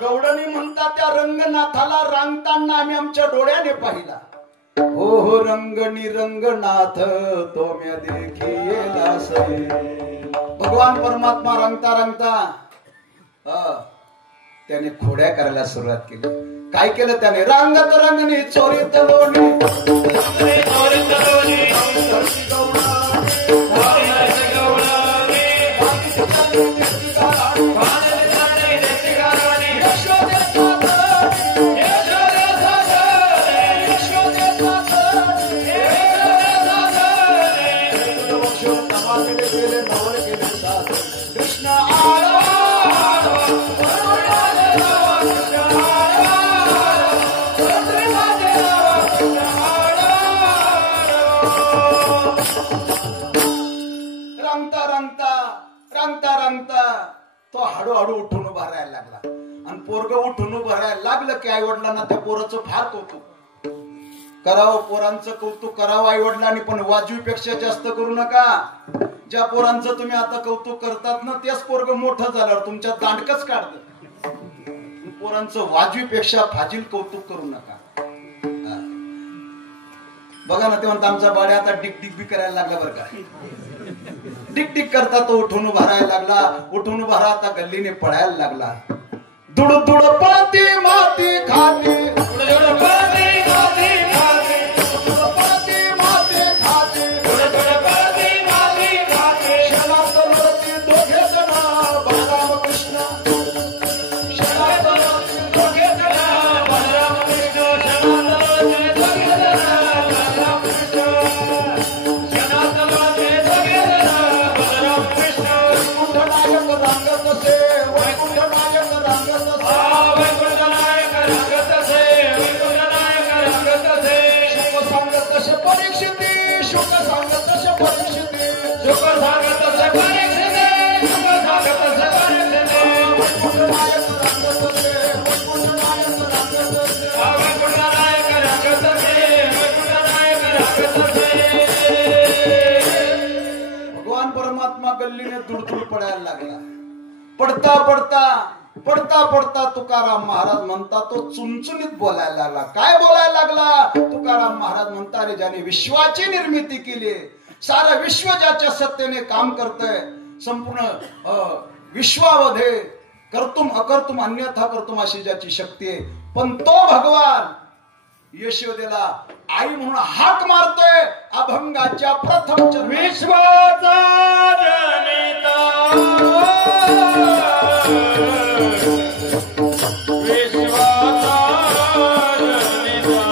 गौडणी म्हणतात त्या रंगनाथाला रांगताना आम्ही आमच्या डोळ्याने पाहिला. हो हो रंगणी रंगनाथ तो म्या देखिला सई. भगवान परमात्मा रंगता रंगता त्याने खोड्या करायला सुरुवात केली. काय केलं त्याने? रांगत रंगणी चोरीत लोणी तो हळूहळू उठून उभा राहायला लागला. आणि पोरग उठून उभं राहायला लागलं की आई वडिलांना त्या पोराचं फार कौतुक करावं. पोरांचं कौतुक करावं आई वडिलांनी, पण वाजवीपेक्षा जास्त करू नका. ज्या पोरांचं तुम्ही आता कौतुक करतात ना तेच पोरग मोठं झाल्यावर तुमच्या दांडकच काढतं. पोरांचं वाजवीपेक्षा फाजील कौतुक करू नका. बघा ना, ते म्हणतात आमचा बाड्या आता डिक डिक बी करायला लागला बरं का. डिक डिक करता तो उठून उभा राहायला लागला. उठून उभा राहता गल्लीने पळायला लागला. दुड दुड पळती माती खाती, दुड दुड पळती माती खाती, दुड दुड पळती माती खाती, दुड दुड पळती माती खाती. शनात लोटी दोघे जण बलराम कृष्ण, शनात लोटी दोघे जण बलराम कृष्ण, शनात लोटी दोघे जण बलराम कृष्ण, शनात लोटी दोघे जण बलराम कृष्ण. वैकुंठ नायक रांगत से, वैकुंठ नायक रांगत से, वैकुंठ नायक रांगत से, वैकुंठ नायक रांगत से. शुक सांगत से परीक्षिती, शुक सांगत से परीक्षिती, शुक सांगत से परीक्षिती, शुक सांगत से परीक्षिती. वैकुंठ नायक रांगत से, वैकुंठ नायक रांगत से, वैकुंठ नायक रांगत से, वैकुंठ नायक रांगत से. भगवान परमात्मा गल्लीने दुडदुड पडायला लागला. पडता पडता पडता पडता तुकाराम महाराज म्हणता तो चुनचुनीत बोलायला लागला. काय बोलायला लागला? तुकाराम महाराज म्हणता, रे ज्याने विश्वाची निर्मिती केली, सारं विश्व ज्याच्या सत्तेने काम करतंय, संपूर्ण विश्वामध्ये कर्तुम अकर्तुम अन्यथा कर्तुम अशी ज्याची शक्ती आहे, पण तो भगवान यशोदेला आई म्हणून हाक मारतोय अभंगाच्या प्रथम चरणी. विश्वाचा जनिता विश्वाचा जनिता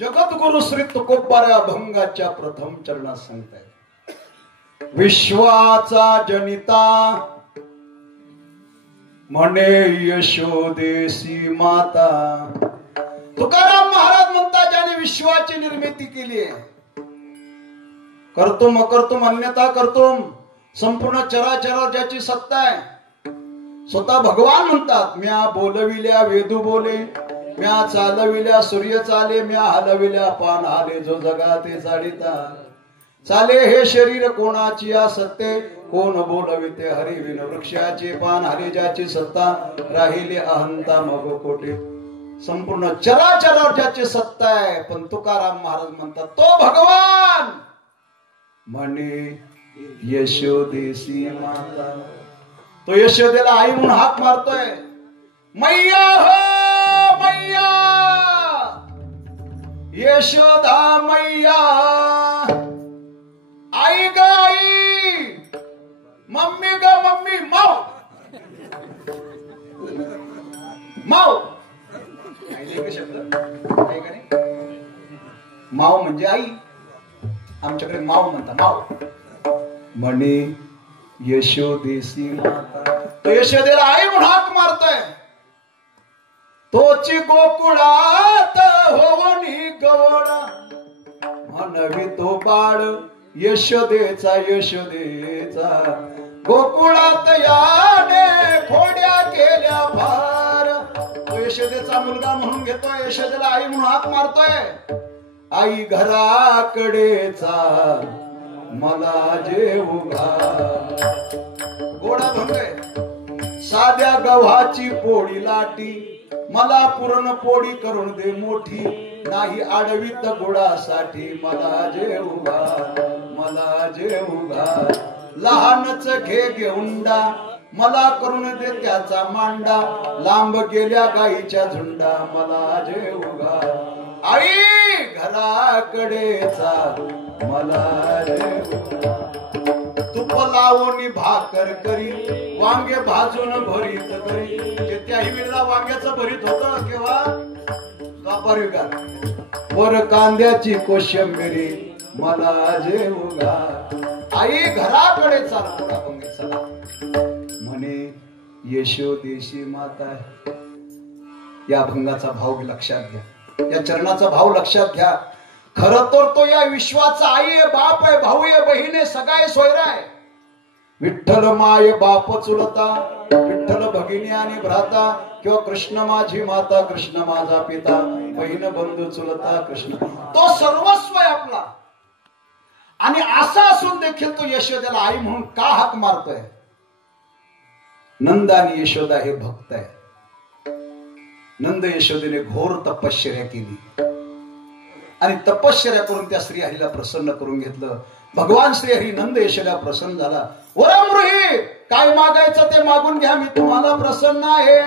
जगद्गुरु श्री तुकोबारा अभंगाच्या प्रथम चरणात सांगताय. विश्वाचा जनिता म्हणे यशोदेसी माता. तुकाराम महाराज म्हणतात ज्याने विश्वाची निर्मिती केली आहे. कर्तुम अकर्तुम अन्यथा कर्तुम संपूर्ण चराचर ज्याची सत्ता आहे. स्वतः भगवान म्हणतात म्या बोलविल्या वेदू बोले, म्या चालविल्या सूर्य चाले, म्या हलविल्या पान हाले, जो जगा ते चालिता चाले. हे शरीर कोणाची या सत्ते, कोण बोलविते हरिविन. वृक्षाचे पान हरे ज्याची सत्ता, राहिले अहंता मग कोटे. संपूर्ण चराचरावर ज्याची सत्ता आहे. पण तुकाराम महाराज म्हणतात तो भगवान म्हणे यशोदेसी माता. तो यशोदेला आई म्हणून हाक मारतोय. मैया हो मैया, यशोदा मैया. आई ग आई, मम्मी ग मम्मी. माव माव शब्द आहे का नाही. माव म्हणजे आई. आमच्याकडे माव म्हणता. माव म्हणे यशोदेसी माता. तो यशोदेला आई म्हणून हाक मारतोय. तोची गोकुळात होवनी गवळा, म्हणवी तो बाळ यशोदेचा यशोदेचा. गोकुळात याने खोड्या केल्या फार. तो यशोदेचा मुलगा म्हणून घेतोय. यशोदेला आई म्हणून हाक मारतोय. आई घराकडेचा मला जेवू घाल. गोडा भंग. साध्या गव्हाची पोळी लाटी, मला पुरणपोळी करून दे मोठी. नाही आडवीत गुडासाठी, मला जेवू घाल मला जेवू घाल. लहानच घे घेऊंडा, मला करून दे त्याचा मांडा. लांब गेल्या गाईच्या झुंडा, मला जेवू घाल. आई घराकडेचा मला जेवू घाल. तुप लावून भाकर करी, वांगे भाजून भरीत करी. त्याही वेळेला वांग्याचं भरीत होतं केव्हा द्वापार युगात. वर कांद्याची कोशिंबिरी, मला जेवू घाल. आई घराकडे चाल अभंगी चला म्हणे यशोदेशी माता. या अभंगाचा भाव लक्षात घ्या, या चरणाचा भाव लक्षात घ्या. खर तर तो या विश्वाचा आई आहे, बाप आहे, भाऊ आहे, बहीण आहे, सगळा आहे, सोयरा आहे. विठ्ठल माय बाप चुलता, विठ्ठल भगिनी आणि भ्राता, किंवा कृष्ण माझी माता, कृष्ण माझा पिता, बहीण बंधू चुलता कृष्ण, तो सर्वस्व आहे आपला. आणि असा असून देखील तो यशोदेला आई म्हणून का हाक मारतोय? नंद आणि यशोदा हे भक्त आहे. नंद यशोदेने घोर तपश्चर्या केली आणि तपश्चर्या करून त्या श्रीहरीला प्रसन्न करून घेतलं. भगवान श्रीहरी नंद यशोदा प्रसन्न झाला. वरमृही काय मागायचं ते मागून घ्या, मी तुम्हाला प्रसन्न आहे.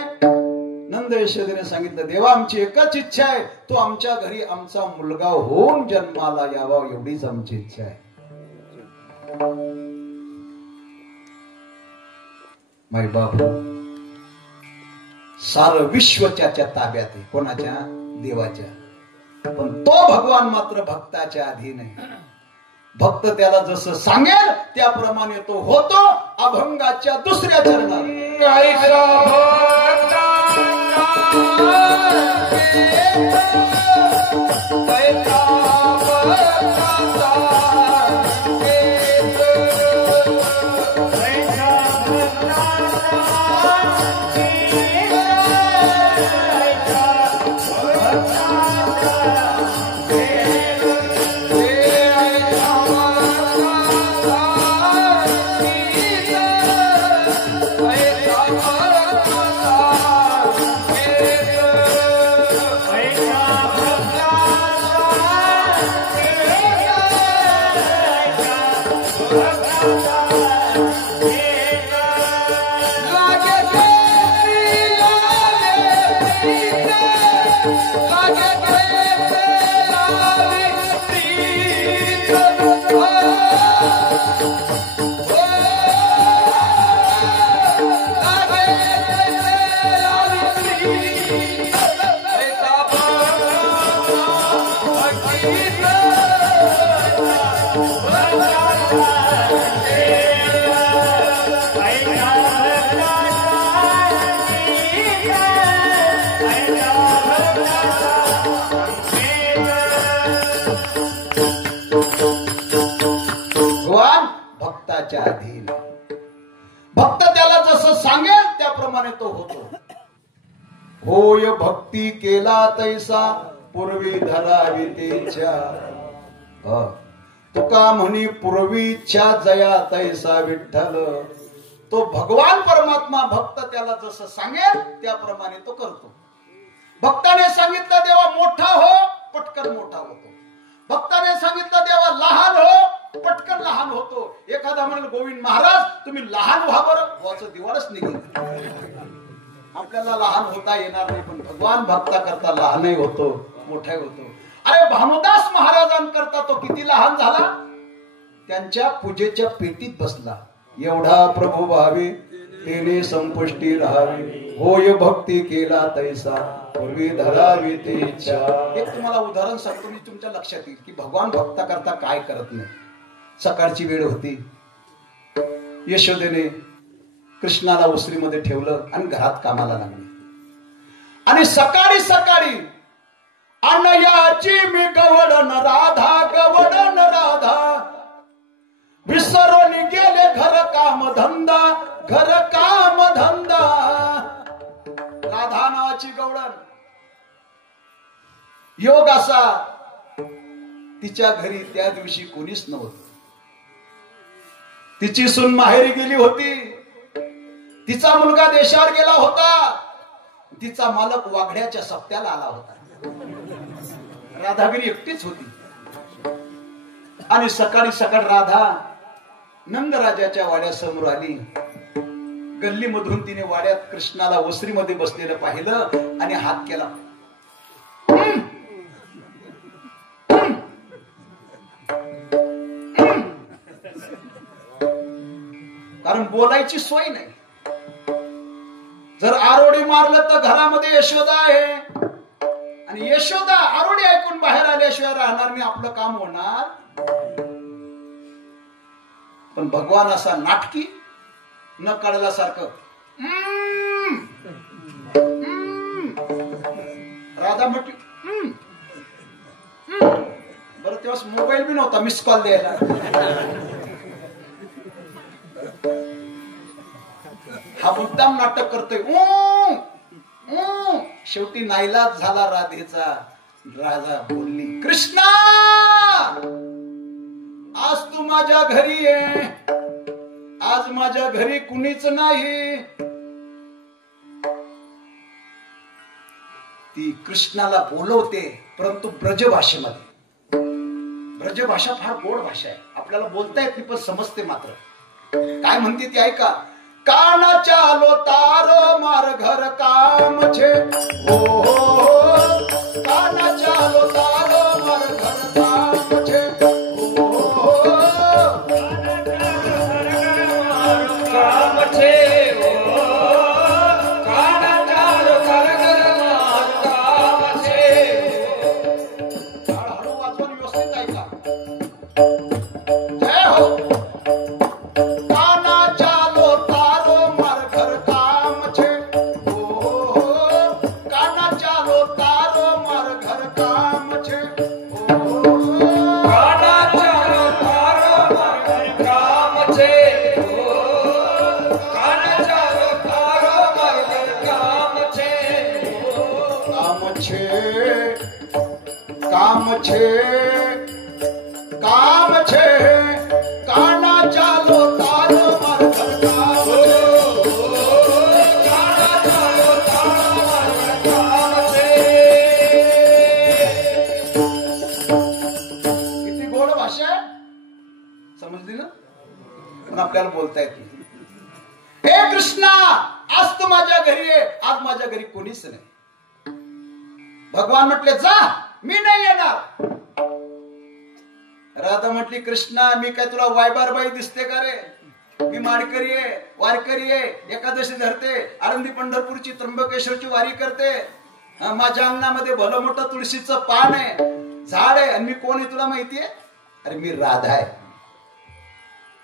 नंद यशोदेने सांगितलं, देवा आमची एकच इच्छा आहे, तो आमच्या घरी आमचा मुलगा होऊन जन्माला यावा, एवढीच आमची इच्छा आहे. माय बाप सारं विश्व त्याच्या ताब्यात आहे. कोणाच्या? देवाच्या. पण तो भगवान मात्र भक्ताच्या अधीन आहे. भक्त त्याला जसं सांगेल त्याप्रमाणे तो होतो. अभंगाच्या दुसऱ्या चरणात अधीन. भक्त त्याला जसं सांगेल त्याप्रमाणे तो होतो. होय भक्ती केला तैसा पूर्वी धरावी तेच्या. तुका म्हणी पूर्वीच्या जया तैसा विठ्ठल. तो भगवान परमात्मा भक्त त्याला जसं सांगेल त्याप्रमाणे तो करतो. भक्ताने सांगितलं देवा मोठा हो, पटकन मोठा होतो. भक्ताने सांगितलं देवा लहान हो, पटकन लहान होतो. एखादा म्हणेल गोविंद महाराज तुम्ही लहान व्हा बरं, व्हाचं दिवाळच निघेल. आपल्याला लहान होता येणार नाही, पण भगवान भक्ता करता लहानही होतो, मोठाही होतो. अरे भानुदास महाराजांकरता तो किती लहान झाला, त्यांच्या पूजेच्या पेटीत बसला. एवढा प्रभू भावे तेने संपुष्टी राहावी. होय भक्ती केला तैसा पूर्वी धरावी तेच्या. एक तुम्हाला उदाहरण सांगतो मी, तुमच्या लक्षात येईल की भगवान भक्ता करता काय करत नाही. सकाळची वेळ होती. यशोदेने कृष्णाला ओसरीमध्ये ठेवलं आणि घरात कामाला लागली. आणि सकाळी सकाळी अनयाची मी गवडन राधा, गवडन राधा, विसरून गेले घर काम धंदा, घर काम धंदा. राधा नावाची गवडण. योग असा तिच्या घरी त्या दिवशी कोणीच नव्हतं. तिची सून माहेरी गेली होती. तिचा मुलगा देशावर गेला होता. तिचा मालक वाघड्याच्या सप्त्याला आला होता. राधा घरी एकटीच होती. आणि सकाळी सकाळ राधा नंदराजाच्या वाड्यासमोर आली. गल्लीमधून तिने वाड्यात कृष्णाला ओसरीमध्ये बसलेलं पाहिलं आणि हात केला. कारण बोलायची सोय नाही. जर आरोडी मारलं तर घरामध्ये यशोदा आहे आणि यशोदा आरोडी ऐकून बाहेर आल्याशिवाय राहणार नाही. आपलं काम होणार पण भगवान असा नाटकी न कळल्यासारखं राधा म्हटली बरं तेव्हा मोबाईल बी नव्हता मिस कॉल द्यायला. हा मुद्दाम नाटक करतोय. शेवटी नाईलाज झाला राधेचा. राधा बोलली कृष्णा आज तू माझ्या घरी ये. आज माझ्या घरी कुणीच नाही. ती कृष्णाला बोलवते परंतु ब्रजभाषेमध्ये. ब्रजभाषा फार गोड भाषा आहे. आपल्याला बोलता येत नाही पण समजते मात्र. काय म्हणते ती ऐका. काना चालो तारो मार घर काम छे. हो काना चालो तारो मार घर काम छे. हो काम छे. काना चालो घर मार काम छे. हळूहळू वाचून व्यवस्थित ऐका. जय हो. काम छे काना चालो तारो मार घर काम काना चालो तारो मार काम छे. किती गोड भाषा आहे. समजली ना. पण आपल्याला बोलता येत नाही. हे कृष्णा आज तू माझ्या घरी ये. आज माझ्या घरी कोणीच नाही. भगवान म्हटले जा मी नाही येणार. राधा म्हटली कृष्णा मी काय तुला वायबारबाई दिसते का रे. मी माडकरी आहे वारकरी आहे. एकादशी धरते. आळंदी पंढरपूरची त्र्यंबकेश्वरची वारी करते. माझ्या अंगणामध्ये भलं मोठं तुळशीचं पान आहे झाड आहे. आणि मी कोण आहे तुला माहितीये. अरे मी राधा आहे.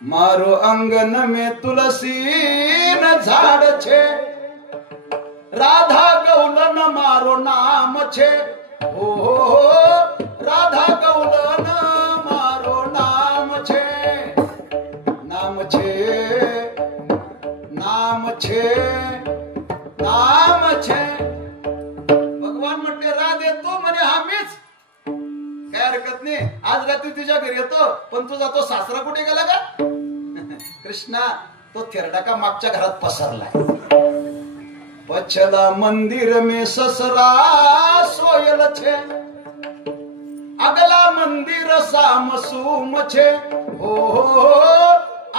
मारो अंगन में तुलसी न झाड छे. राधा गौलन मारो नाम छे. हो राधा गौलन मारो नाम छे. नाम छे नाम छे नाम छे. भगवान म्हटले राधे तू म्हणे हा मीच. काय हरकत नाही. आज रात्री तुझ्या घरी येतो. पण तुझा तो सासरा कुठे गेला का. कृष्णा तो थेरडा का मागच्या घरात पसरलाय. पछला मंदिर में ससरा सोयल छे. अगला मंदिर साम सुम छे. हो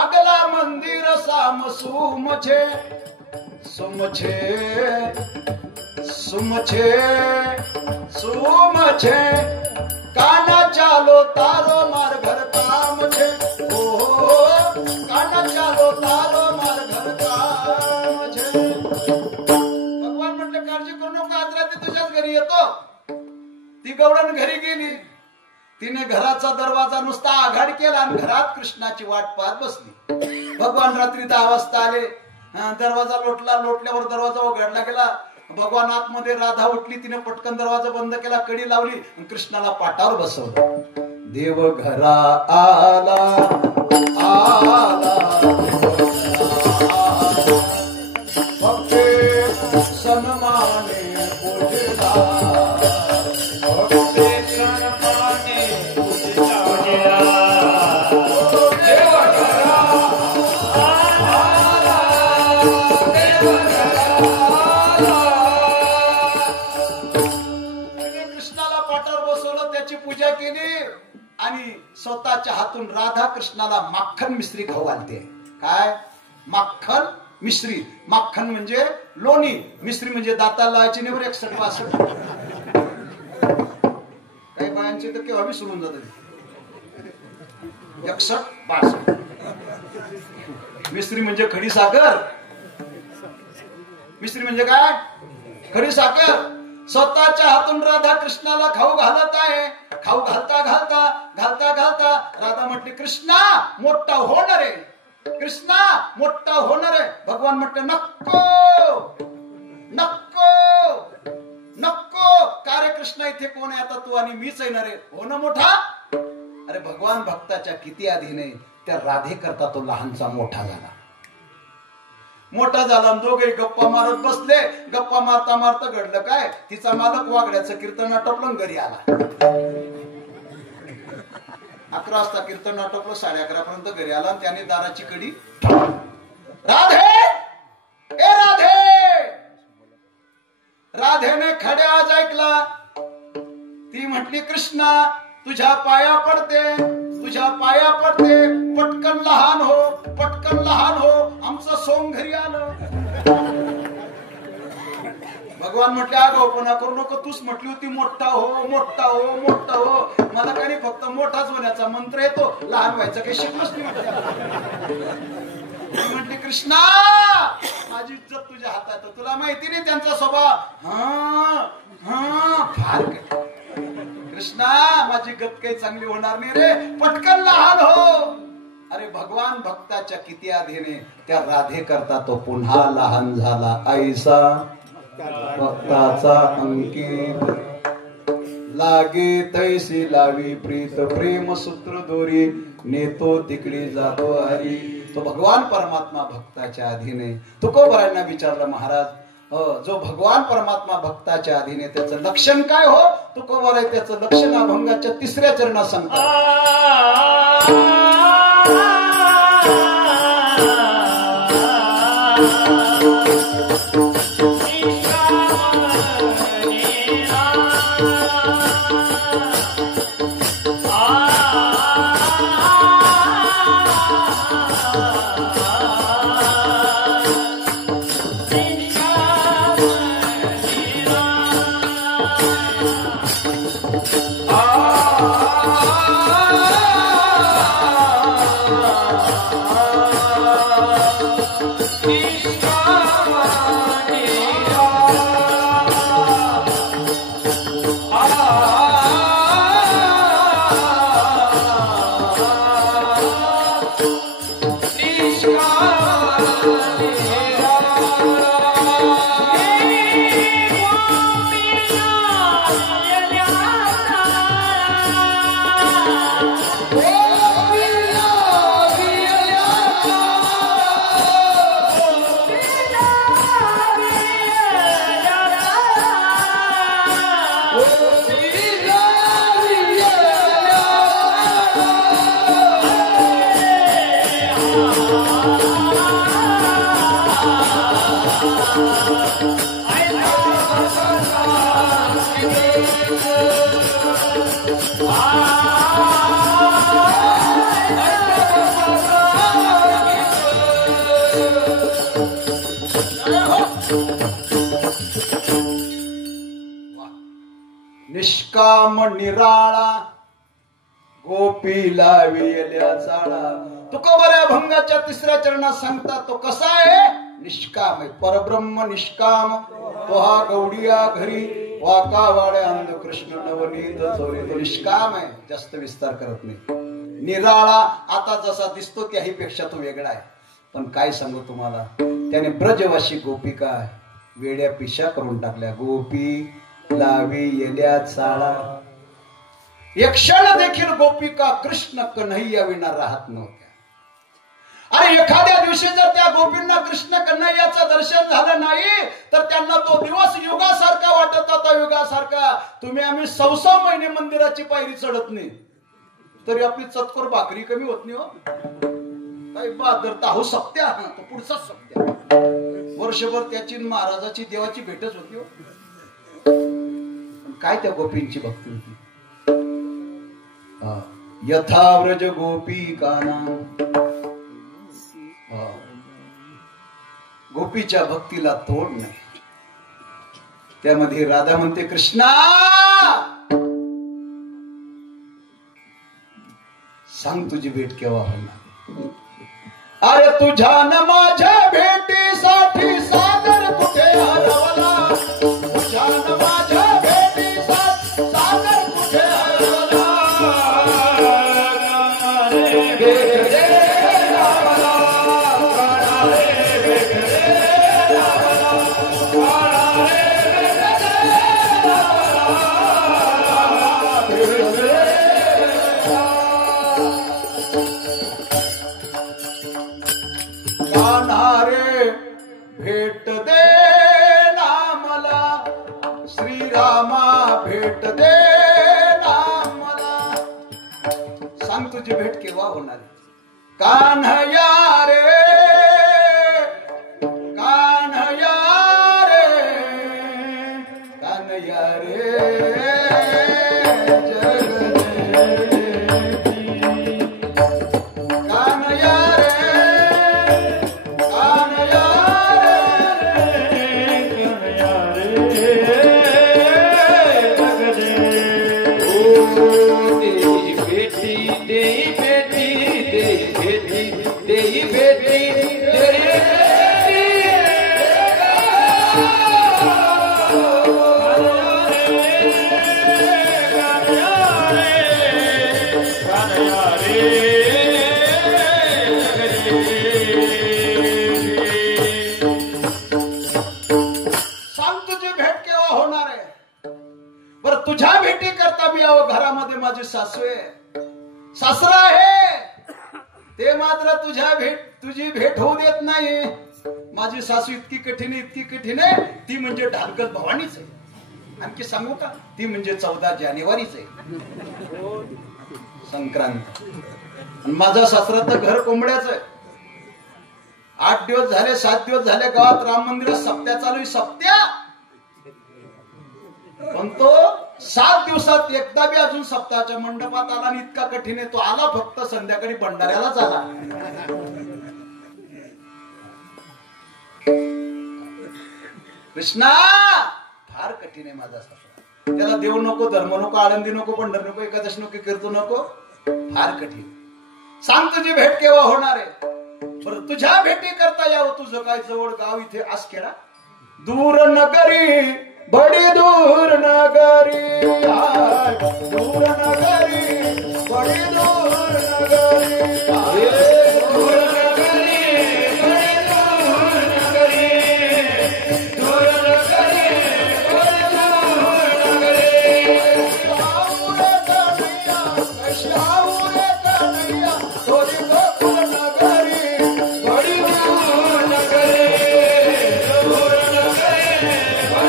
अगला मंदिर साम सुम छे. सुम छे सुम छे सुम छे. काना चालो तारो मार घर काम छे. हो काना चालो तारो मार घर काम छे. भगवान म्हटलं काळजी करू नको. आज रात्री तुझ्याच घरी येतो. ती गवळण घरी गेली. तिने घराचा दरवाजा नुसता आघाड केला आणि घरात कृष्णाची वाट पाहत बसली. भगवान रात्री 10 वाजता आले. दरवाजा लोटला. लोटल्यावर दरवाजा उघडला गेला. भगवान आतमध्ये. राधा उठली. तिने पटकन दरवाजा बंद केला. कडी लावली. कृष्णाला पाटावर बसवलं. देव घरा आला आला भक्ते सन्माने पूजला. भक्ते सन्माने पूजला. देव घरा आला. देव घरा आला. कृष्णाला पाटावर बसवलं. त्याची पूजा केली. आणि स्वतःच्या हातून राधा कृष्णाला माखन मिश्री खाऊ घालते. काय माखन मिश्री. माखन म्हणजे लोणी. मिश्री म्हणजे दाताला लावायची नाही. 61-62 काही बायांचे तर केव्हा विसरून जात. 61-62 मिश्री म्हणजे खडी साखर. मिश्री म्हणजे काय खडी साखर. स्वतःच्या हातून राधा कृष्णाला खाऊ घालत आहे. खाऊ घालता घालता घालता घालता राधा म्हटली कृष्णा मोठा होणार आहे, कृष्णा मोठा होणार आहे. भगवान म्हटले नको नको नको. का रे कृष्णा इथे कोण आहे आता? तू आणि मीच येणार आहे. हो ना मोठा. अरे भगवान भक्ताच्या किती अधीन त्या राधे करता तो लहानचा मोठा झाला. मोठा झाला दोघे गप्पा मारत बसले. गप्पा मारता मारता घडलं काय, तिचा मालक वागड्याचं कीर्तन आटोपलं घरी आला. 11 वाजता कीर्तन आटोपलं, 11:30 पर्यंत घरी आला. त्याने दाराची कडी राधे ए राधे. राधेने खडे आज ऐकला. ती म्हटली कृष्णा तुझ्या पाया पडते, तुझ्या पाया पडते. पटकन लहान हो, पटकन लहान हो. आमचं सोंग घरी आलं. भगवान म्हटले आगाऊपणा करू नको. तूच म्हटली होती मोठा हो मोठा हो मोठा हो. मला काही फक्त मोठाच होण्याचा मंत्र येतो, लहान व्हायचं काही शिकलोच नाही. म्हटली कृष्णा माझी इज्जत तुझ्या हातात. तुला माहिती नाही त्यांचा स्वभाव. फार कृष्णा माझी गत काही चांगली होणार नाही रे, पटकन लहान हो. अरे भगवान भक्ताच्या किती अधीने त्या राधे करता तो पुन्हा लहान झाला. ऐसा भक्ताचा अंकित लागे तैसी लावी प्रीत प्रेम सूत्र दोरी नेतो तिकडे जातो हरी. तो भगवान परमात्मा भक्ताच्या अधीने. तुकोबारायांना विचारलं महाराज जो भगवान परमात्मा भक्ताच्या अधीने त्याचं लक्षण काय हो? तुकोबाराय त्याचं लक्षण अभंगाच्या 3ऱ्या चरणात सांगतात. निष्काम निराळा गोपीला वेल्या चाळा. तुकोबाऱ्या भंगाच्या 3ऱ्या चरणात सांगतात तो कसा आहे? निष्काम आहे. परब्रह्म निष्काम तो हा गौडिया घरी वाका वाड्या अंध कृष्ण नवनीत चोरी. तो निष्काम आहे, जास्त विस्तार करत नाही. निराळा आता जसा दिसतो त्याही पेक्षा तो वेगळा आहे. पण काय सांगू तुम्हाला, त्याने ब्रजवासी गोपिका वेड्या पिशा करून टाकल्या. गोपी लावी येल्या चाळा. एक क्षण देखील गोपिका कृष्ण कन्हैया विना राहत नव्हत्या. अरे एखाद्या दिवशी जर त्या गोपींना कृष्ण कन्हैयाचं दर्शन झालं नाही तर त्यांना तो दिवस युगासारखा वाटत होता. युगासारखा. तुम्ही आम्ही 6 महिने मंदिराची पायरी चढत नाही तरी आपली चतकोर भाकरी कमी होत नाही हो. काही बहादरता हो सप्त्या तो पुढचाच सप्त्या. वर्षभर त्याची महाराजाची देवाची भेटच होती हो. काय त्या गोपींची भक्ती होती. यथा व्रज गोपी काना. गोपीच्या भक्तीला तोड नाही. त्यामध्ये राधा म्हणते कृष्णा सांग तुझी भेट केव्हा होणार. अरे तुझ्या न माझ्या भेटीसाठी सागर कुठे हरवला. तुझ्या न माझ्या भेटीसाठी सागर कुठे हरवला. तुझी भेट केव्हा होणार आहे? कान्हया रे कान्हया रे कान्हया रे कान्हया रे कान्हया तुझ्या भेटी करता मी यावं. घरामध्ये माझी सासू आहे, सासरा आहे, ते मात्र तुझी भेट होऊ देत नाही. माझी सासू इतकी कठीण आहे, ती म्हणजे ढालकल भवानीच आहे. आणखी सांगू का, ती म्हणजे 14 जानेवारीच आहे, संक्रांत. माझा सासरा तर घर कोंबड्याच आहे. 8 दिवस झाले, 7 दिवस झाले गावात राम मंदिरात सप्त्या चालू आहे, सप्त्या. पण तो 7 दिवसात एकदा बी अजून सप्ताहाच्या मंडपात आला आणि इतका कठीण आहे, तो आला फक्त संध्याकाळी भंडाऱ्यालाच आला. कृष्णा फार कठीण आहे माझा सासरा. त्याला देव नको, धर्म नको, आळंदी नको, पंढर नको, एकादश नको, कीर्तन नको, फार कठीण. सांग तुझी भेट केव्हा होणार आहे? बरं तुझ्या भेटी करता यावं. तुझं काय जवळ गाव इथे आसखेडा, दूर नगरी बड़ी दूर नगरी, दूर नगरी बड़ी दूर नगरी, दूर नगरी बड़ी दूर नगरी, दूर नगरी बड़ी दूर नगरी. श्यामुरे कन्हैया तोरी गोकुल नगरी बड़ी दूर नगरी, दूर नगरी बड़ी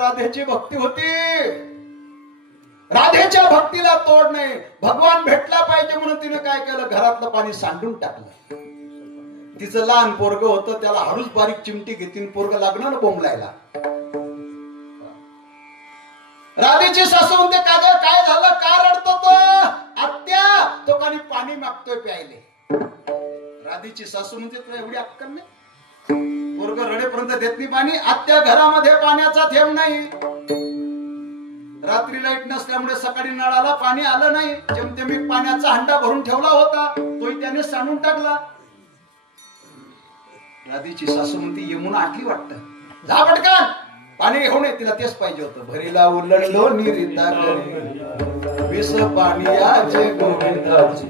राधेची भक्ती होती. राधेच्या भक्तीला तोड नाही. भगवान भेटला पाहिजे म्हणून तिने काय केलं, घरातलं पाणी सांडून टाकलं. तिचं लहान पोरग होतं, त्याला हळूच बारीक चिमटी घेतीन, पोरग लागणार ना बोंबलायला. राधेची सासू म्हणते, कागं काय झालं, का रडतो तो? आत्या तो कानी पाणी मागतोय प्यायले. राधेची सासू म्हणते, तुला एवढी अक्कल नाही? पोरग रडेपर्यंत देत नाही पाणी. आत्या घरामध्ये पाण्याचा थेंब नाही. रात्री लाईट नसल्यामुळे सकाळी नळाला पाणी आलं नाही. जेमतेमी पाण्याचा हंडा भरून ठेवला होता, तोही त्याने सांडून टाकला. राधेची सासू म्हणते, यमुना आटली वाटतं, जा पटकन पाणी घेऊन ये. तिला तेच पाहिजे होतं. भरीला उलटलो निरिता विष पाणी आजे गोविंदाची.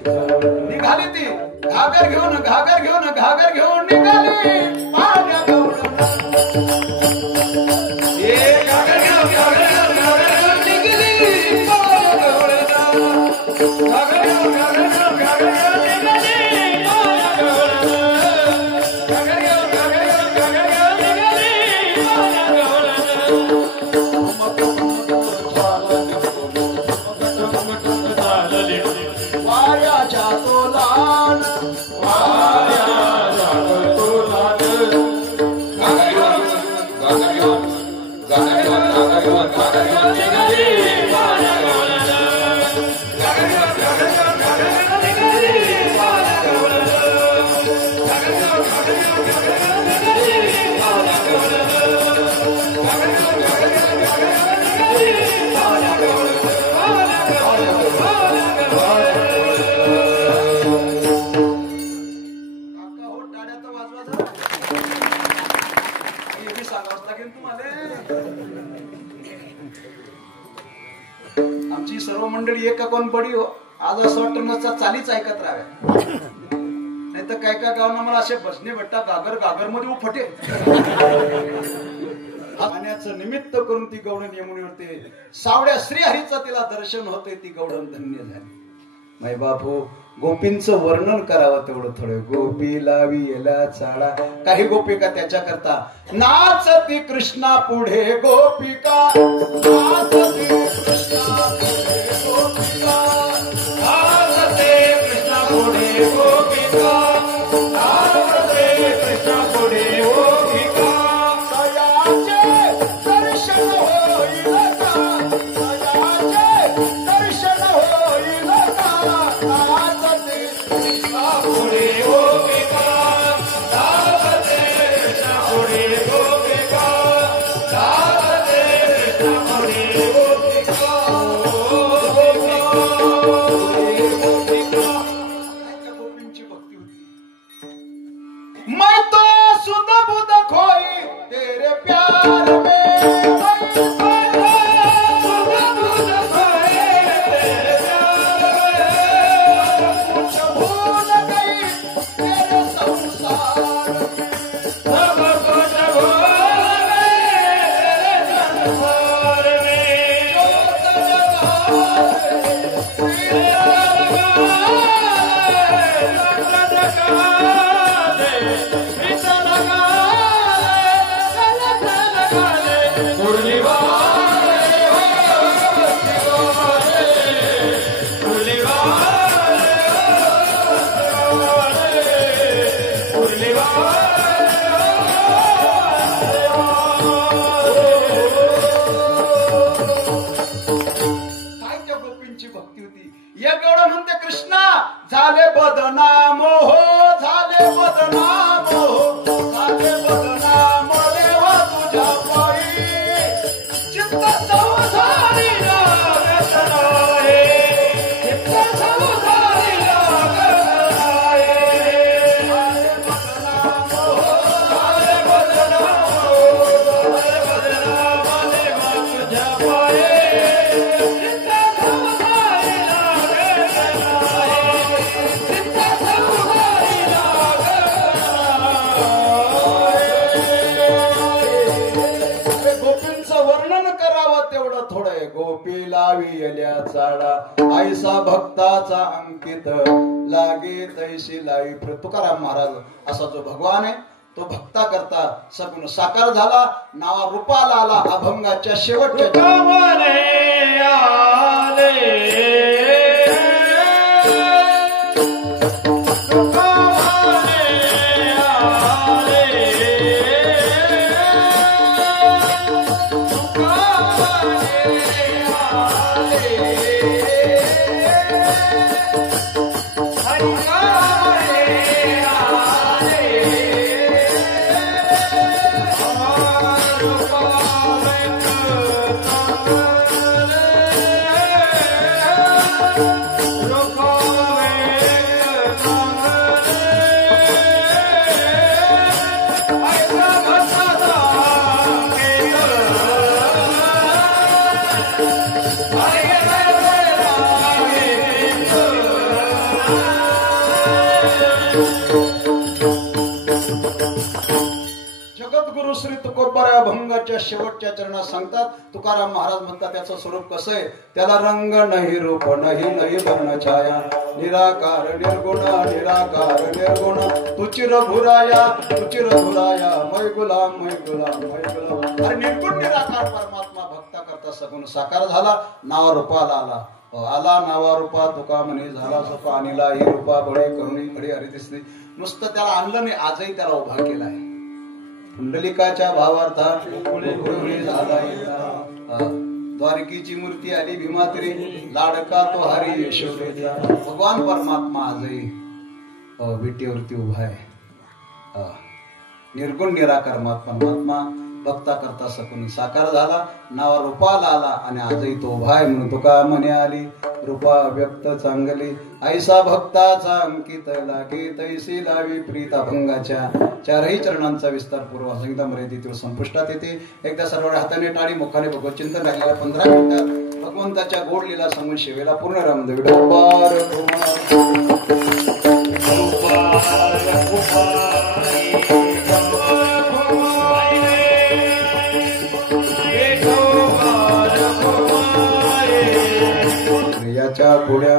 निघाली ती घागर घेऊन निघाली पाण्या घेऊन. आमची सर्व मंडळी एका कोण बडी हो. आज असं वाटतं नसता चालीच ऐकत राहाव्या. नाही तर काय काय गावांना मला असे बसणे भेटतात, गागर मध्ये फटे. पाण्याचं निमित्त करून ती गवळण यमुनेवरती सावड्या श्रीहरीचं तिला दर्शन होते. ती गवळण धन्य झाली. मै बापू गोपींचं वर्णन करावं तेवढं थोडं. गोपी लावी याला चाळा. काही गोपिका त्याच्या करता नाचती कृष्णा पुढे गोपिका, नाचती कृष्णा पुढे गोपिका, नाचते कृष्णा पुढे गोपिका, नाचते कृष्णा पुढे गोपिका. दयाचे दर्शन होईल का, दयाचे दर्शन होईल का, नाचती कृष्णा पुढे गोपिका, नाचते कृष्णा पुढे गोपिका, नाचते कृष्णा पुढे गोपिका. गोपींची भक्ती होती. मैं तो सुध बुध खोई तेरे प्यार में, मैं तो सुध बुध खोई तेरे प्यार में, कुछ भूल गई तेरे संसार में, सब कुछ भूल गए तेरे संसार में. काय त्या गोपींची भक्ती होती. एक एवढं म्हणते कृष्णा झाले बदनाम हो, झाले बदनाम हो, झाले बदनाम देवा तुझ्या पायी, चित्त संसारी लागत नाही, चित्त संसारी लागत नाही. झाले बदनाम हो, झाले बदनाम हो, झाले बदनाम देवा तुझ्या पायी, गोपींचं वर्णन करावं तेवढं थोडं. गोपी लावी येल्या चाळा, ऐसा भक्ताचा अंकित लागे तैशी लावी. तुकाराम महाराज असा जो भगवान आहे तो भक्ता करता सगुण साकार झाला, नावा रूपाला आला. अभंगाच्या शेवटच्या कमले आले, जगद्गुरु श्री तुकोबाराय अभंगाच्या शेवटच्या चरणात सांगतात. तुकाराम महाराज म्हणतात त्याचं स्वरूप कसं आहे. त्याला रंग नाही, रूप नाही, नाही वर्ण छाया, निराकार निर्गुण, निराकार निर्गुण, तुची रघुराया, तुची रघुराया, मै गुलाम, मै गुलाम, मै गुलाम. अरे निर्गुण निराकार परमात्मा भक्ता करता सगुण साकार झाला, नावा रूपाला आला. आला नावा रूपा तुका म्हणे झाला सोपा, आणला ही रूपा बळी करुणी खडी हरी दिसली. नुसतं त्याला आणलं नाही, आजही त्याला उभा केला आहे. पुंडलिकाच्या भावार्थात द्वारकीची मूर्ती आली भीमात्री, लाडका तो हरी यशोदेचा. भगवान परमात्मा आजही विटेवरती उभा आहे. निर्गुण निराकार परमात्मा भक्ता करता सकुन साकार झाला, नावा रूपाला आला आणि आजही तो उभा आहे. म्हणून तुका म्हणे आली रूपा व्यक्त चांगली, ऐसा भक्ताचा अंकित लागे तैसी लावी प्रीत. अभंगाच्या चारही चरणांचा विस्तार पूर्व संगीता मर्यादित संपुष्टात येते. एकदा सर्व हाताने टाळी मुखाने भगवत चिंतन राहिलेल्या 15 मिनिटात भगवंताच्या गोड लीला समूह सेवेला पूर्ण रामदेव याच्या पुढ्या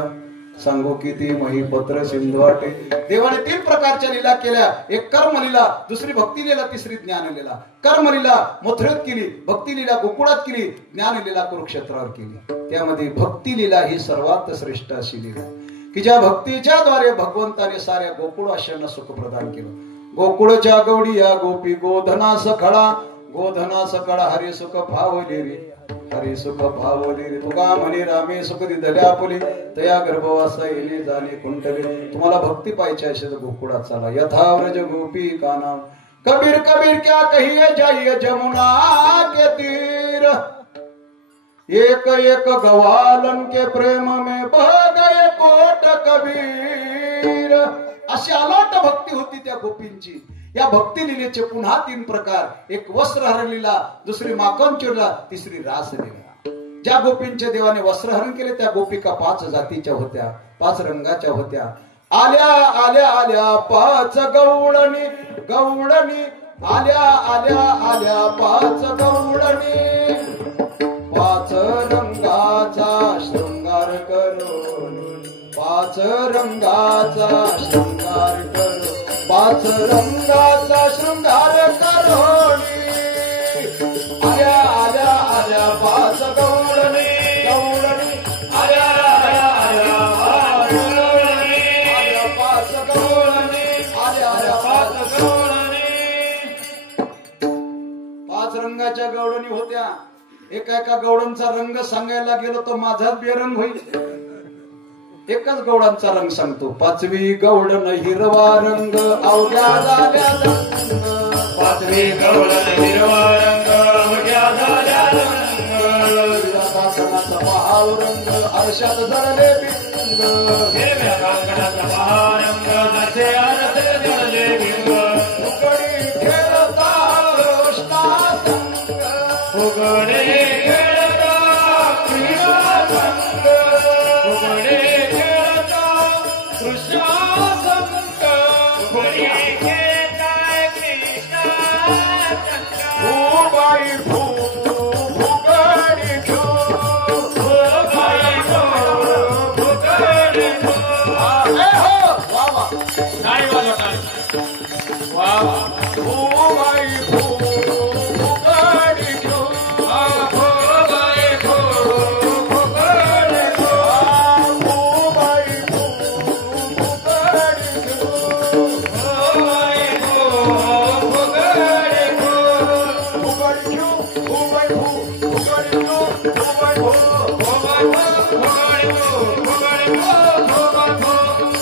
सांगू किती मही पत्र सिंधू वाटे. देवाने 3 प्रकारच्या लीला केल्या. एक कर्म लीला, दुसरी भक्ती लीला, तिसरी ज्ञान लीला. कर्म लीला मथुरेत केली, भक्ती लीला गोकुळात केली, ज्ञान लीला कुरुक्षेत्रावर केली. त्यामध्ये भक्ती लीला ही सर्वात श्रेष्ठ अशी लीला की ज्या भक्तीच्या द्वारे भगवंताने साऱ्या गोकुळवासियांना सुख प्रदान केलं. गोकुळच्या गवडिया गोपी गोधना सखळा, गोधना सखळा हरी सुख भावले रे, हरी सुख भावले रे. तुका म्हणे रामे सुख दिधल्या फुले, तया गर्भवासा येणे जाणे कुंटले. तुम्हाला भक्ती पाहिजे असेल तर गोकुळात चला. यथाव्रज गोपी का नाम, कबीर कबीर क्या कहिए जाइए जमुना के तीर. एक एक गवालन के प्रेम में बह गए कोट कबीर. अशी अलाट भक्ती होती त्या गोपींची. या भक्ती लीलेचे पुन्हा 3 प्रकार. एक वस्त्रहरण लीला, दुसरी माखन चोरला, तिसरी रास लीला. ज्या गोपींच्या देवाने वस्त्रहरण केले त्या गोपिका 5 जातीच्या होत्या, 5 रंगाच्या होत्या. आल्या आल्या आल्या 5 गवळणी, गवळणी आल्या आल्या आल्या 5 गवळणी. 5 रंगाचा शृंगार करून, 5 रंगाचा शृंगार करून, 5 रंगाचा शृंगार करून. आल्या आल्या आल्या 5 गवळणी, गवळणी आल्या आल्या आल्या 5 गवळणी, आल्या 5 गवळणी, आल्या आल्या 5 गवळणी. 5 रंगाच्या गवळणी होत्या. एका एका गवळणचा रंग सांगायला गेलो तो माझाच बेरंग होईल. एकच गवळांचा रंग सांगतो. 5वी गवळण हिरवा रंग अवघ्या झाल्या रंग, 5वी गवळण हिरवा रंग अवघ्या झाल्या रंग. विराधासनाचा महाव रंग आरशात जळले बिंग, हिरव्या काकडाचा महारंग जसे आरसे जळले बिंग. फुगडी खेळता कृष्णा संग, फुगडे खेळता कृष्णा संग, फुगडे खेळता कृष्णा संग, फुगडी खेळता कृष्णा संग. भूबाई भू फुगडी घेऊ, फुगडी खेळ, फुगडी खेळ. वा वा. टाळी वाजवा, टाळी. वा वा. भूबाई भू फुगडी घेऊ, फुगडी खेळ, फुगडी खेळ. भूबाई भू फुगडी घेऊ. फुगडी खेळ, फुगडी खेळ. फुगडी घेऊ, भूबाई भू फुगडी घेऊ, भूबाई भू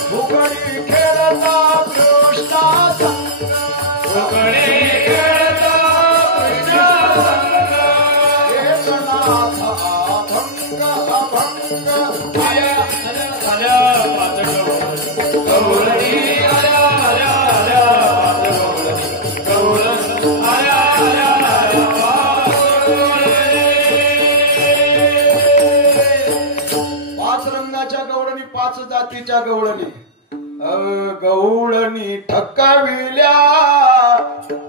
फुगडी खेळता कृष्णा संग, एकनाथ अभंग अभंग. पाच रंगाच्या गवळणी, 5 जातीच्या गवळणी. गवळणी ठकाविल्या,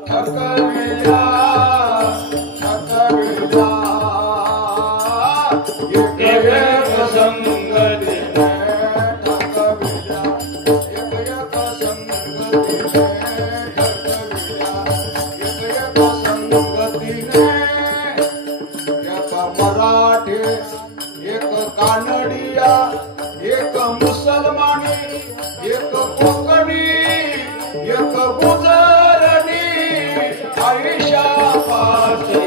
ठकाविल्या, ठकाविल्या. एक एक संगतीने ठकाविल्या, एक एक संगतीने ठकाविल्या, एक एक संगतीने. एक मराठी, एक कानडिया, एक मुसलमानी, एक कोकणी, एक गुजरणी. आयुष्या पाची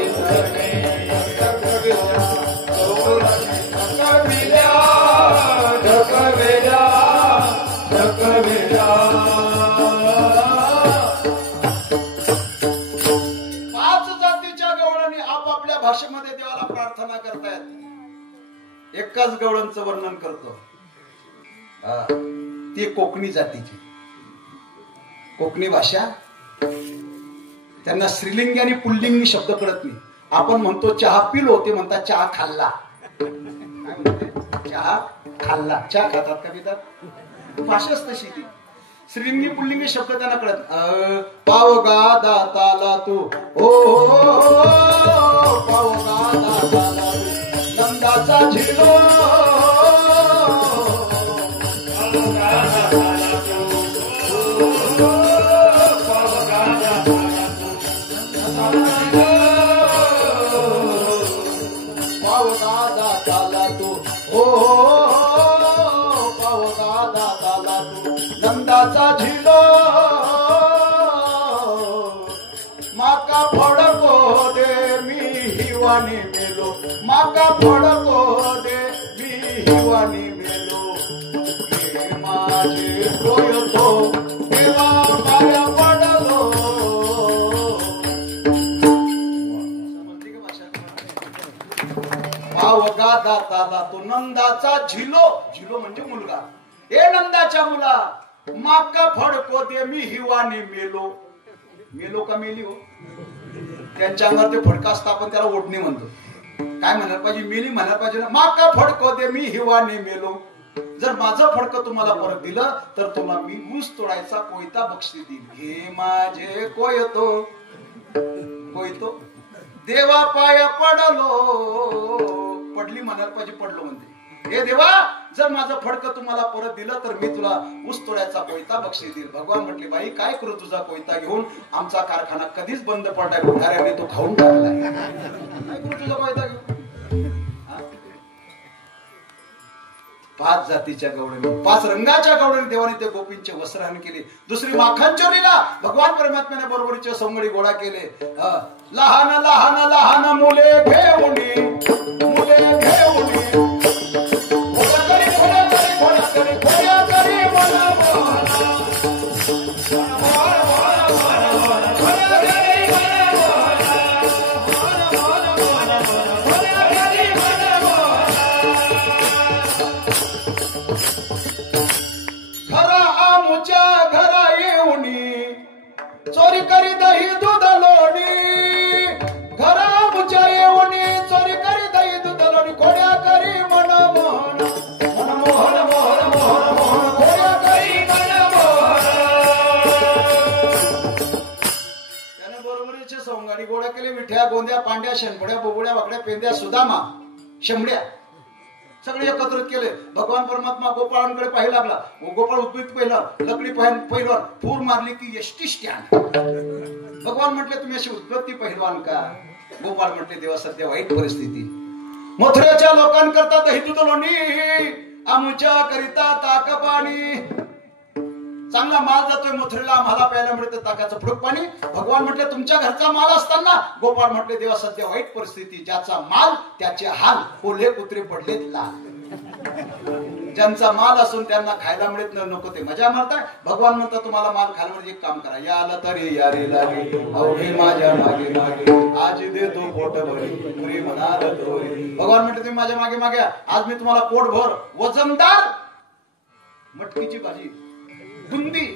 ढकविल्या, ढकविल्या, ढकविल्या. 5 जातीच्या गवळणी आपापल्या भाषेमध्ये देवाला प्रार्थना करतायत. एकाच गवळणचं वर्णन करतो. ती कोकणी जातीची, कोकणी भाषा. त्यांना स्त्रीलिंगी आणि पुल्लिंगी शब्द कळत नाही. आपण म्हणतो चहा पिलो, ते म्हणतात चहा खाल्ला. चहा खाल्ला, चहा खातात का पितात? भाषाच तशी ती. स्त्रीलिंगी पुल्लिंगी शब्द त्यांना कळत. पावगा दाताला तू हो, पावगा दाताला तू नंदाचा झिलो, हो पावगा दादाला तू नंदाचा झिलो माका फडको दे मी हिवानी मेलो माका फडको दे मी हिवानी मेलो हे माझे कोयतो देवा पाया पडलो पावगा दाताला तो नंदाचा झिलो झिलो म्हणजे मुलगा ए नंदाच्या मुला माका फडको दे मी हिवानी मेलो मेलो का मेली हो त्यांच्या अंगावर ते फडका असता आपण त्याला ओढणी म्हणतो काय म्हणायला पाहिजे मेली म्हणायला पाहिजे ना माका फडको दे मी हिवानी मेलो जर माझं फडकं तुम्हाला परत दिलं तर तुला मी ऊस तोडायचा कोयता बक्षीस देईल हे माझे कोयतो कोयतो देवा पाया पडलो पडली म्हणायला पाहिजे पडलो म्हणते हे देवा जर माझं फडकं तुम्हाला परत दिलं तर मी तुला ऊस तोडायचा कोयता बक्षीस देईल भगवान म्हटले बाई काय करू तुझा कोयता घेऊन आमचा कारखाना कधीच बंद पडलाय भिकाऱ्याने तो खाऊन टाकलाय काय करू तुझा कोयता घेऊन 5 जातीच्या गवळणी 5 रंगाच्या गवळणी देवाने ते गोपींचे वस्त्रहरण केले दुसरी माखन चोरीला भगवान परमात्म्याने बरोबरीचे सोंगडी गोळा केले लहान लहान लहान मुले घेऊनी घरा येऊनी चोरी करी दही दूध लोणी घरा मुच्या येऊनी चोरी करी दही दूध लोणी खोड्या करी मन मोहन मन मोहन मोहन मोहन मोहन खोड्या करी मन मोहन त्याने बरोबरीचे सोंगाडी गोळा केले मिठ्या गोंद्या पांड्या शेणपोड्या बोबड्या वाकड्या पेंद्या सुदामा शेंबड्या सगळे एकत्रित केले भगवान परमात्मा गोपाळांकडे पाहायला लागला गोपाळ उद्भित पहिला लकडी पहिलवान फूर मारली की एसटी स्टँड भगवान म्हटले तुम्ही अशी उत्पत्ती पहिलवान का गोपाळ म्हटले देवा सध्या वाईट परिस्थिती मथुरेच्या लोकांकरता दही दूध लोणी आमच्या करिता ताक पाणी चांगला माल जातोय मथुरेला आम्हाला प्यायला मिळतं ताकाचं फुडक पाणी भगवान म्हटले तुमच्या घरचा माल असताना गोपाळ म्हटले देवा सध्या वाईट परिस्थिती ज्याचा माल त्याचे हाल ओले कुत्रे पडलेत लाल ज्यांचा माल असून त्यांना खायला मिळत नको ते मजा मारताय भगवान म्हणतात तुम्हाला माल खायला म्हणजे एक काम करा याला तरी यारे लागे अवघे माझ्या मागे मागे आज देतो पोट भरी पुरी म्हणाल भगवान म्हटले तुम्ही माझ्या मागे मागे आज मी तुम्हाला पोट भर वजनदार मटकीची भाजी बुंदी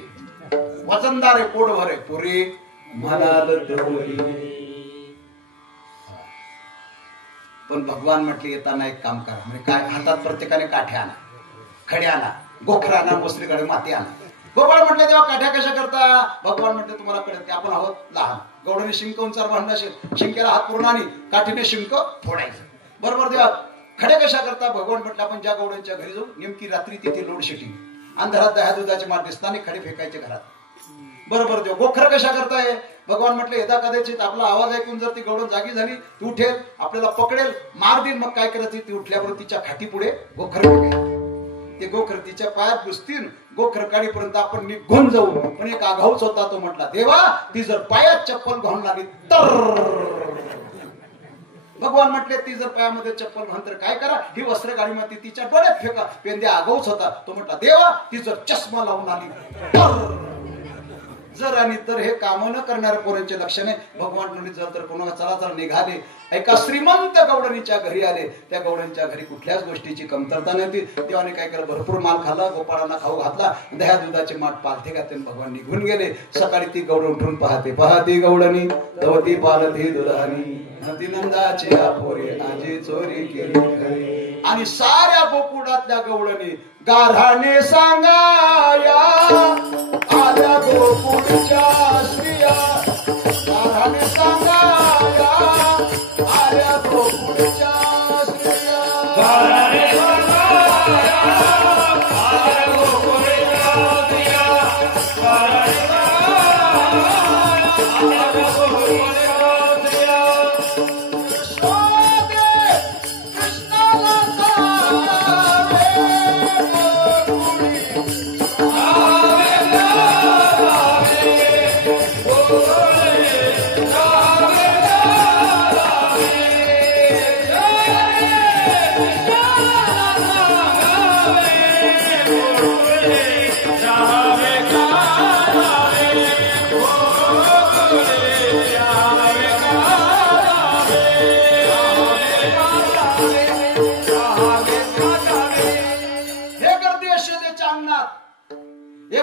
वजनदार आहे पोट भर आहे पुरी म्हणाल पण भगवान म्हटले येताना एक काम करा म्हणजे काय हातात प्रत्येकाने काठ्या आणा खड्या आणा गोखरा आणा मोसरीकडे माती आणा गोपाळ म्हटले तेव्हा काठ्या कशा करता भगवान म्हटले तुम्हाला कळत आपण आहोत लहान गवडीने शिंक उंचार बांधला असेल शिंक्याला हात पूर्ण आणि काठीने शिंक फोडायचं बरोबर देवा खड्या कशा करता भगवान म्हटलं आपण ज्या गवड्यांच्या घरी जाऊ नेमकी रात्री तिथे लोड शेटिंग अंधारात दह्या दुधाचे मार दिसताना खडे फेकायचे घरात बरोबर देव गोखर कशा करताय भगवान म्हटले यदा कदाचित आपला आवाज ऐकून जर ती गवडण जागी झाली ती उठेल आपल्याला पकडेल मार देईल मग काय करायचं ती उठल्यावर तिच्या खाटी पुढे गोखर फेकायचे ते गोखर तिच्या पायात घुसतील गोखर काढीपर्यंत आपण निघून जाऊ पण एक आघाऊच होता तो म्हटला देवा ती जर पायात चप्पल घालून लागली तर भगवान म्हटले ती जर पायामध्ये चप्पल घालून तर काय करा ही वस्त्र गाडीमध्ये तिच्या डोळ्यात फेका पेंद्या आगाऊच होता तो म्हटला देवा ती जर चष्मा लावून आली तर जर आणि तर हे काम न करणाऱ्या पोरांचे लक्षणे भगवान म्हणले जर तर कोणाला चला चला निघाले एका श्रीमंत गवडणीच्या घरी आले त्या गवडणीच्या घरी कुठल्याच गोष्टीची कमतरता नव्हती देवाने काय केलं भरपूर माल खाल्ला गोपाळांना खाऊ घातला दह्या दुधाचे माठ पालथे घातले भगवान निघून गेले सकाळी ती गवडण उठून पाहते गवडणी तवती पालती दुधानी नंदाचे आपोरे आजी चोरी केली आणि साऱ्या गोकुळातल्या गवळणी गाऱ्हाणे सांगाया आल्या गोकुळच्या स्त्रिया गाऱ्हाणे सांगाया आल्या गोकुळच्या स्त्रिया गाऱ्हाणे सांगाया आल्या गोकुळच्या स्त्रिया गाऱ्हाणे सांगाया आल्या गोकुळच्या स्त्रिया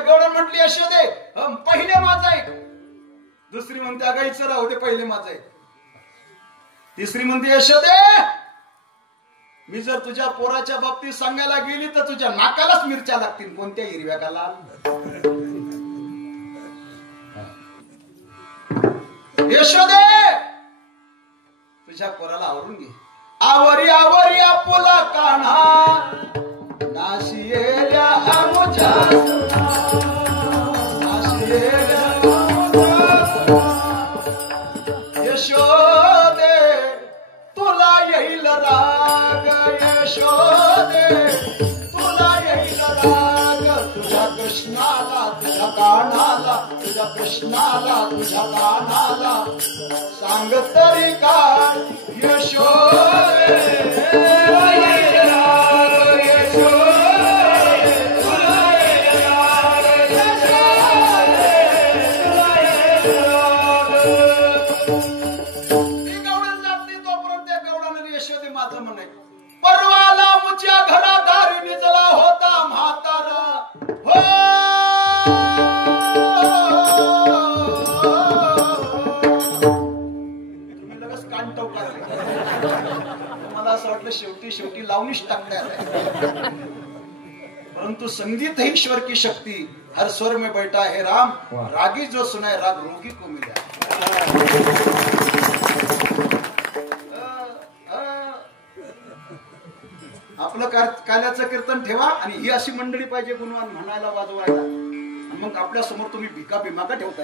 गवळण म्हटली यशोदे पहिले माझं ऐक. दुसरी म्हणते अगाईचं राहू दे पहिले माझं ऐक. तिसरी म्हणते यशोदे मी जर तुझ्या पोराच्या बाबतीत सांगायला गेली तर तुझ्या नाकालाच मिरच्या लागतील. कोणत्या हिरव्या का लाल. यशोदे तुझ्या पोराला आवरून घे. आवरी आवरी आपुला कान्हा नाशियेल्या आमुच्या नाशियेल्या यशोदे तुला येईल राग. यशोदे तुला येईल राग. तुझ्या कृष्णाला तुझ्या कान्हाला तुझ्या कृष्णाला तुझ्या कान्हाला सांग तरी काय यशोदे तुला येईल राग. यशोदे तुला येईल राग. यशोदे तुला येईल राग. ती गवळण जातली तोपर्यंत त्या गवळणाने यशोदे माझं म्हणे परवाला मुच्या घरादारी निजला होता म्हातारा. हो तुम्ही लगेच कान टोकारले. मला असं वाटलं शेवटी शेवटी लावणीच टाकण्यात. परंतु संगीत है ईश्वर की शक्ति. हर स्वर में बैठा है राम. रागी जो सुनाए राग रोगी को मिला. आपलं काल्याचं कीर्तन ठेवा आणि ही अशी मंडळी पाहिजे गुणवान म्हणायला वाजवायला. मग आपल्या समोर तुम्ही भिका बिमाका ठेवता.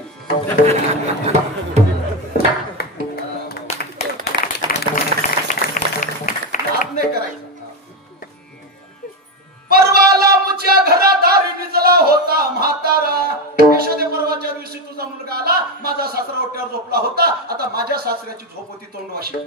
लाभ नाही करायचा. परवाला मुच्या घरादारी निजला होता म्हातारा. यशोदे परवाच्या दिवशी तुझा मुलगा आला. माझा सासरा ओट्यावर झोपला होता. आता माझ्या सासऱ्याची झोप होती तोंडवाशी.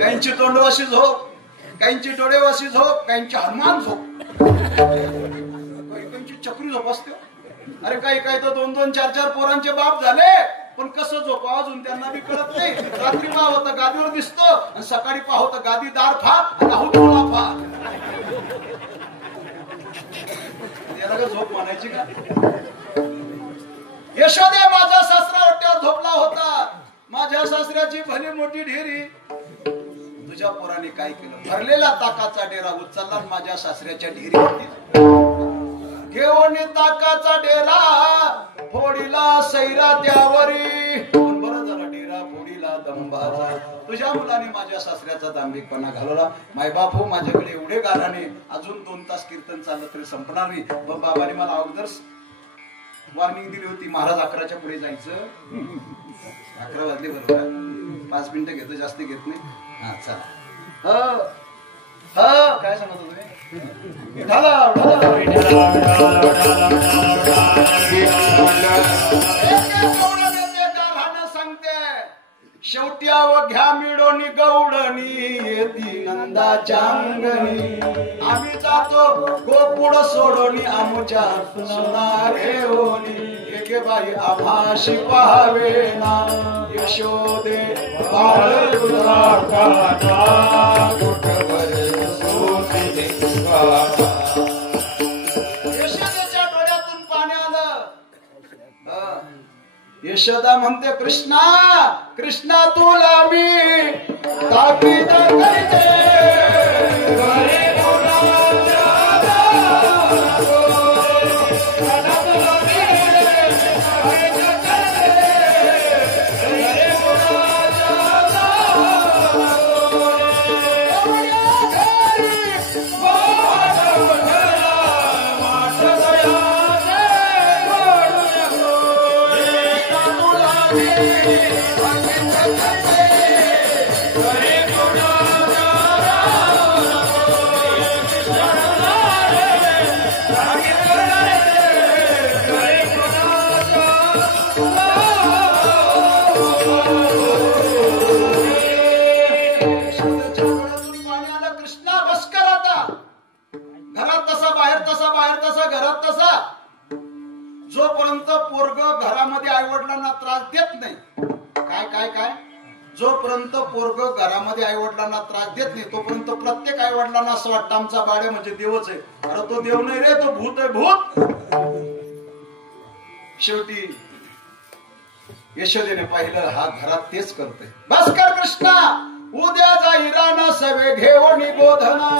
काहींची तोंडवाशी झोप, काहींची डोळेवाशी झोप, काहींची हनुमान झोप, काहींची चक्री झोप असते. अरे काही काही तर 2-2, 4-4 पोरांचे बाप झाले पण कसं झोपावं अजून त्यांना बी कळत नाही. रात्री पाहत गादीवर दिसतो आणि सकाळी पाहत गादीदार फार राहुला फार. याला का झोप म्हणायची का. यशोदे माझा सासरा ओट्यावर झोपला होता. माझ्या सासऱ्याची भली मोठी ढेरी. तुझ्या पोराने काय केलं. भरलेला ताकाचा डेरा उचलला माझ्या सासऱ्याच्या ढेरीवरती घेऊन ताकाचा डेरा फोडीला सैरा त्यावरी. पण बरं झालं डेरा फोडीला दंबाचा. तुझ्या मुलाने माझ्या सासऱ्याचा दांभिकपणा घालवला. मायबाप हो माझ्याकडे एवढे गाराने अजून 2 तास कीर्तन चाललं तरी संपणार नाही. पण बाबाने मला अगोदर वॉर्निंग दिली होती महाराज 11च्या पुढे जायचं. 11 वाजले बरोबर. 5 मिनिटं घेतो जास्त घेत नाही. हा चला. काय सांगत तुम्ही. सांगते शेवटी घ्या मिळवणी गौडणी येती नंदाच्या अंगणी. आम्ही जातो गोपुड सोडणी आमच्या सुनारे होणी. एके बाई आभाशी पाहावे ना यशोदे बाळ तुझा काना कुठवर सोती देवा. यशोदेच्या डोळ्यातून पाणी आलं. यशोदा म्हणते कृष्णा कृष्णा तुला मी ताकीद करते. जोपर्यंत पोरग घरामध्ये आई वडिलांना त्रास देत नाही. काय काय काय जोपर्यंत पोरग घरामध्ये आई वडिलांना त्रास देत नाही तोपर्यंत प्रत्येक आई वडिलांना असं वाटतं आमचा बाड्या म्हणजे देवच आहे. अरे तो देव नाही रे, तो भूत आहे, भूत. शेवटी यशोदेने पाहिलं हा घरात तेच करतोय. बस कर कृष्णा, उद्या जाई राणा सवे घेवणी गोधना.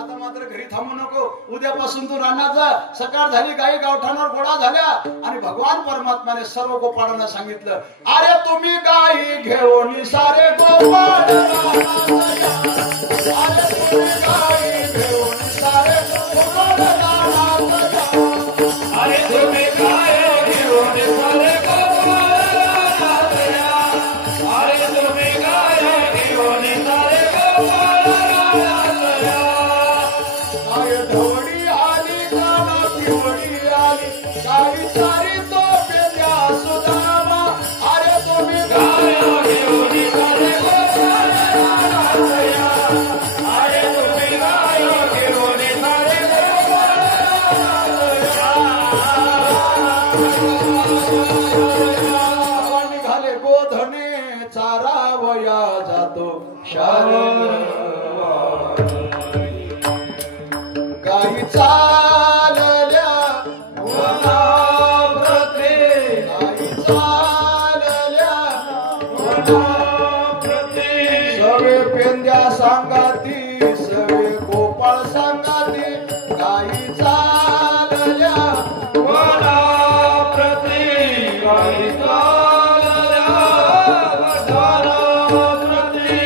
आता मात्र घरी थांबू नको, उद्यापासून तू रानात जा. सकाळ झाली, गाई गावठाणावर गोळा झाल्या आणि भगवान परमात्माने सर्व गोपाळांना सांगितलं, अरे तुम्ही गाई घेऊन सारे गोपाळ, अरे तुम्ही गाई घेऊन सारे गोपाळ, अरे तुम्ही गाय घेऊन सारे गोपाळ, अरे तुम्ही गाय घेऊन सारे गोपाळ. गाय ढवळी आली, काना पिवळी आली, गाई सारी तो पेल्या सुदामा. अरे तुम्ही गाय घेऊन सारे गोपाळ, अरे तुम्ही गाय घेऊन सारे निघाले गोधने चारावया जातो गाई चालल्या वनाप्रते, गाई चालल्या वनाप्रते. सगळे पेंद्या सांगाती, सगळे गोपाळ सांगाती, गाई चालल्या वनाप्रते, गाई चालल्या वनाप्रते.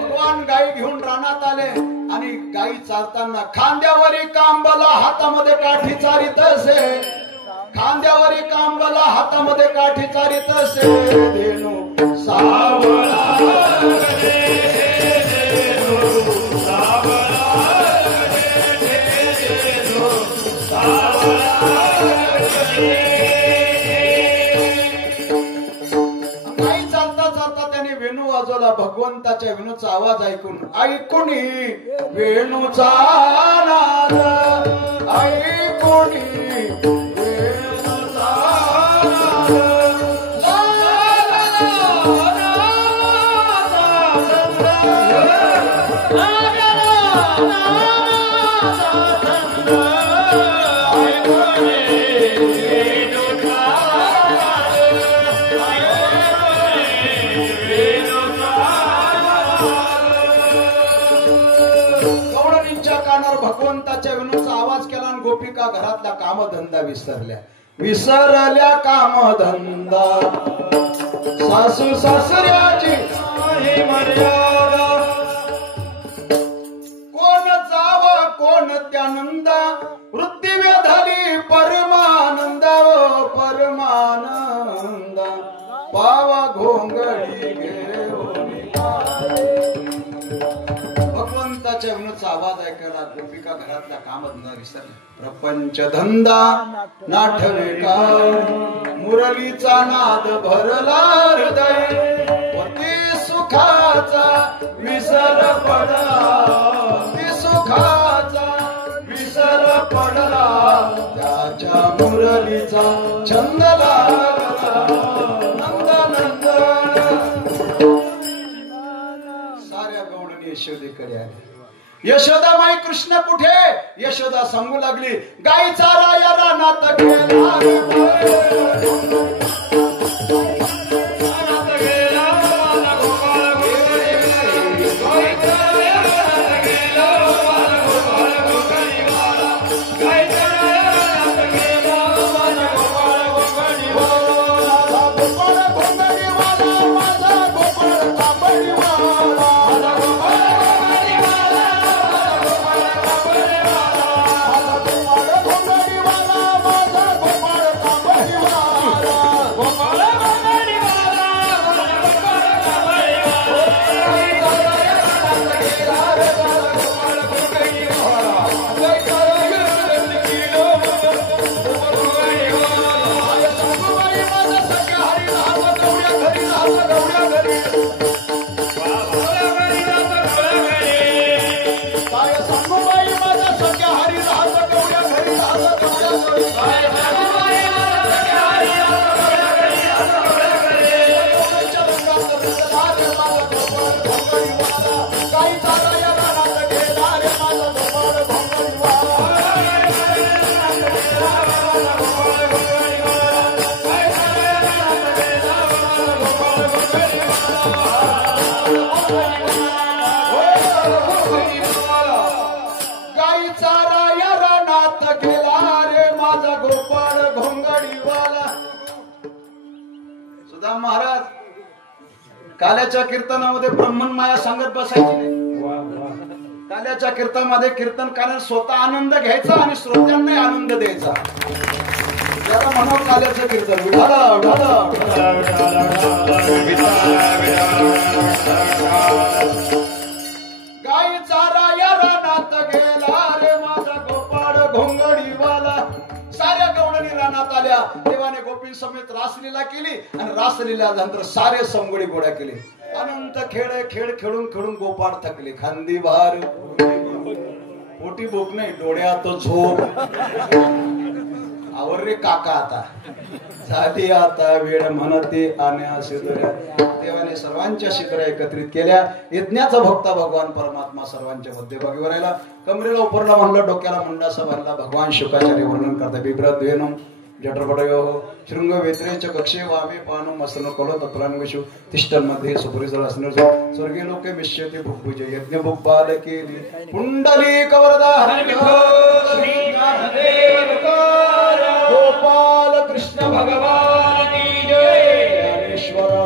भगवान गाई घेऊन रानात आले आणि गाई चालताना खांद्यावरी कांबला, हातामध्ये काठी चारित असे. खांद्यावरी कांबला, हातामध्ये काठी चारित असे. धेनू सावळा गाई चालता चालता त्याने वेणू वाजवला. भगवंताच्या वेणूचा आवाज ऐकून वेणूचा नाद, ऐकून वेणूचा गवळणींच्या कानावर भगवंताच्या विनूचा आवाज केला आणि गोपिका घरातल्या कामधंदा विसरल्या कामधंदा. सासू सासऱ्याची आहे मर्यादा, कोण जाव कोण त्यानंदा. वृत्ती वेधाली परमानंद, परमानंद. पावा घोंगडी घेऊन भगवंताच्या विनूचा आवाज ऐकायला गोपिका घरातल्या कामधंदा विसरल्या. प्रपंच धंदा नाठवे काय, मुरलीचा नाद भरला हृदय. पती सुखाचा विसर पडला, पती सुखाचा विसर पडला. त्याच्या मुरलीचा छंद लागला नंद नंदन. साऱ्या गवळणी यशोदेकडे आल्या. यशोदाबाई कृष्ण कुठे? यशोदा सांगू लागली, गाई चारा या रानात गेला, रानात गेला गोपाळ गोपाळ, गाई चारा या रानात गेला गोपाळ गोपाळीवाला, गाई चारा या रानात गेला गोपाळ गोपाळीवाला. गोपाळ गोपाळीवाला, माझा गोपाळ कापडीवाला, माझा गोपाळ गोपाळीवाला. काल्याच्या कीर्तनामध्ये ब्रह्मन माया सांगत बसायची नाही. काल्याच्या कीर्तनामध्ये कीर्तन कारण स्वतः आनंद घ्यायचा आणि श्रोत्यांना आनंद द्यायचा. त्याला म्हणा काल्याचं कीर्तन. विठाला विठाला गाई चारा या रानात गेला रे माझा गोपाळ घोंगडीवाला. साऱ्या गवळणी रानात आल्या. देवाने गोपी समेत रासलीला केली आणि रासलीला नंतर सारे समगडी गोळ्या केली. अनंत खेळ खेळ खेळून खेळून गोपाळ थकले. खांदी भार पोटी भूक नाही डोळ्यात झोप. आवर रे काका आता झाली आता वेळ म्हणते आण्या शिदऱ्या. देवाने सर्वांच्या शिदऱ्या एकत्रित केल्या. यज्ञाचा भक्ता भगवान परमात्मा सर्वांच्या मध्यभागी राहिला. कमरेला उपरला म्हणलं डोक्याला मंडासा भरला. भगवान शुकाचार्य वर्णन करता बिभ्रद्वेनम जठरपटयो शृंग वेत्रेच कक्षे वामे पानो मसनो कलो तत्रांगशु तिष्ठन मध्ये सुपरिजळ असणार स्वर्गीय लोके मिश्यते भुक्भुज यज्ञ भुक बाल केली पुंडली कवरदा गोपाल कृष्ण भगवान ज्ञानेश्वर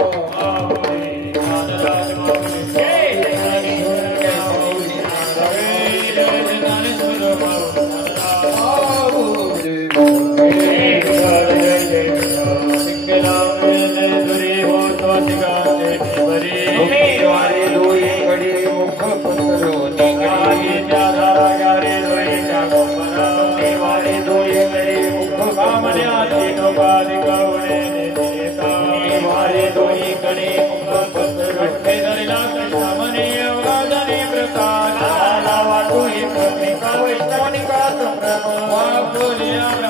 Wow,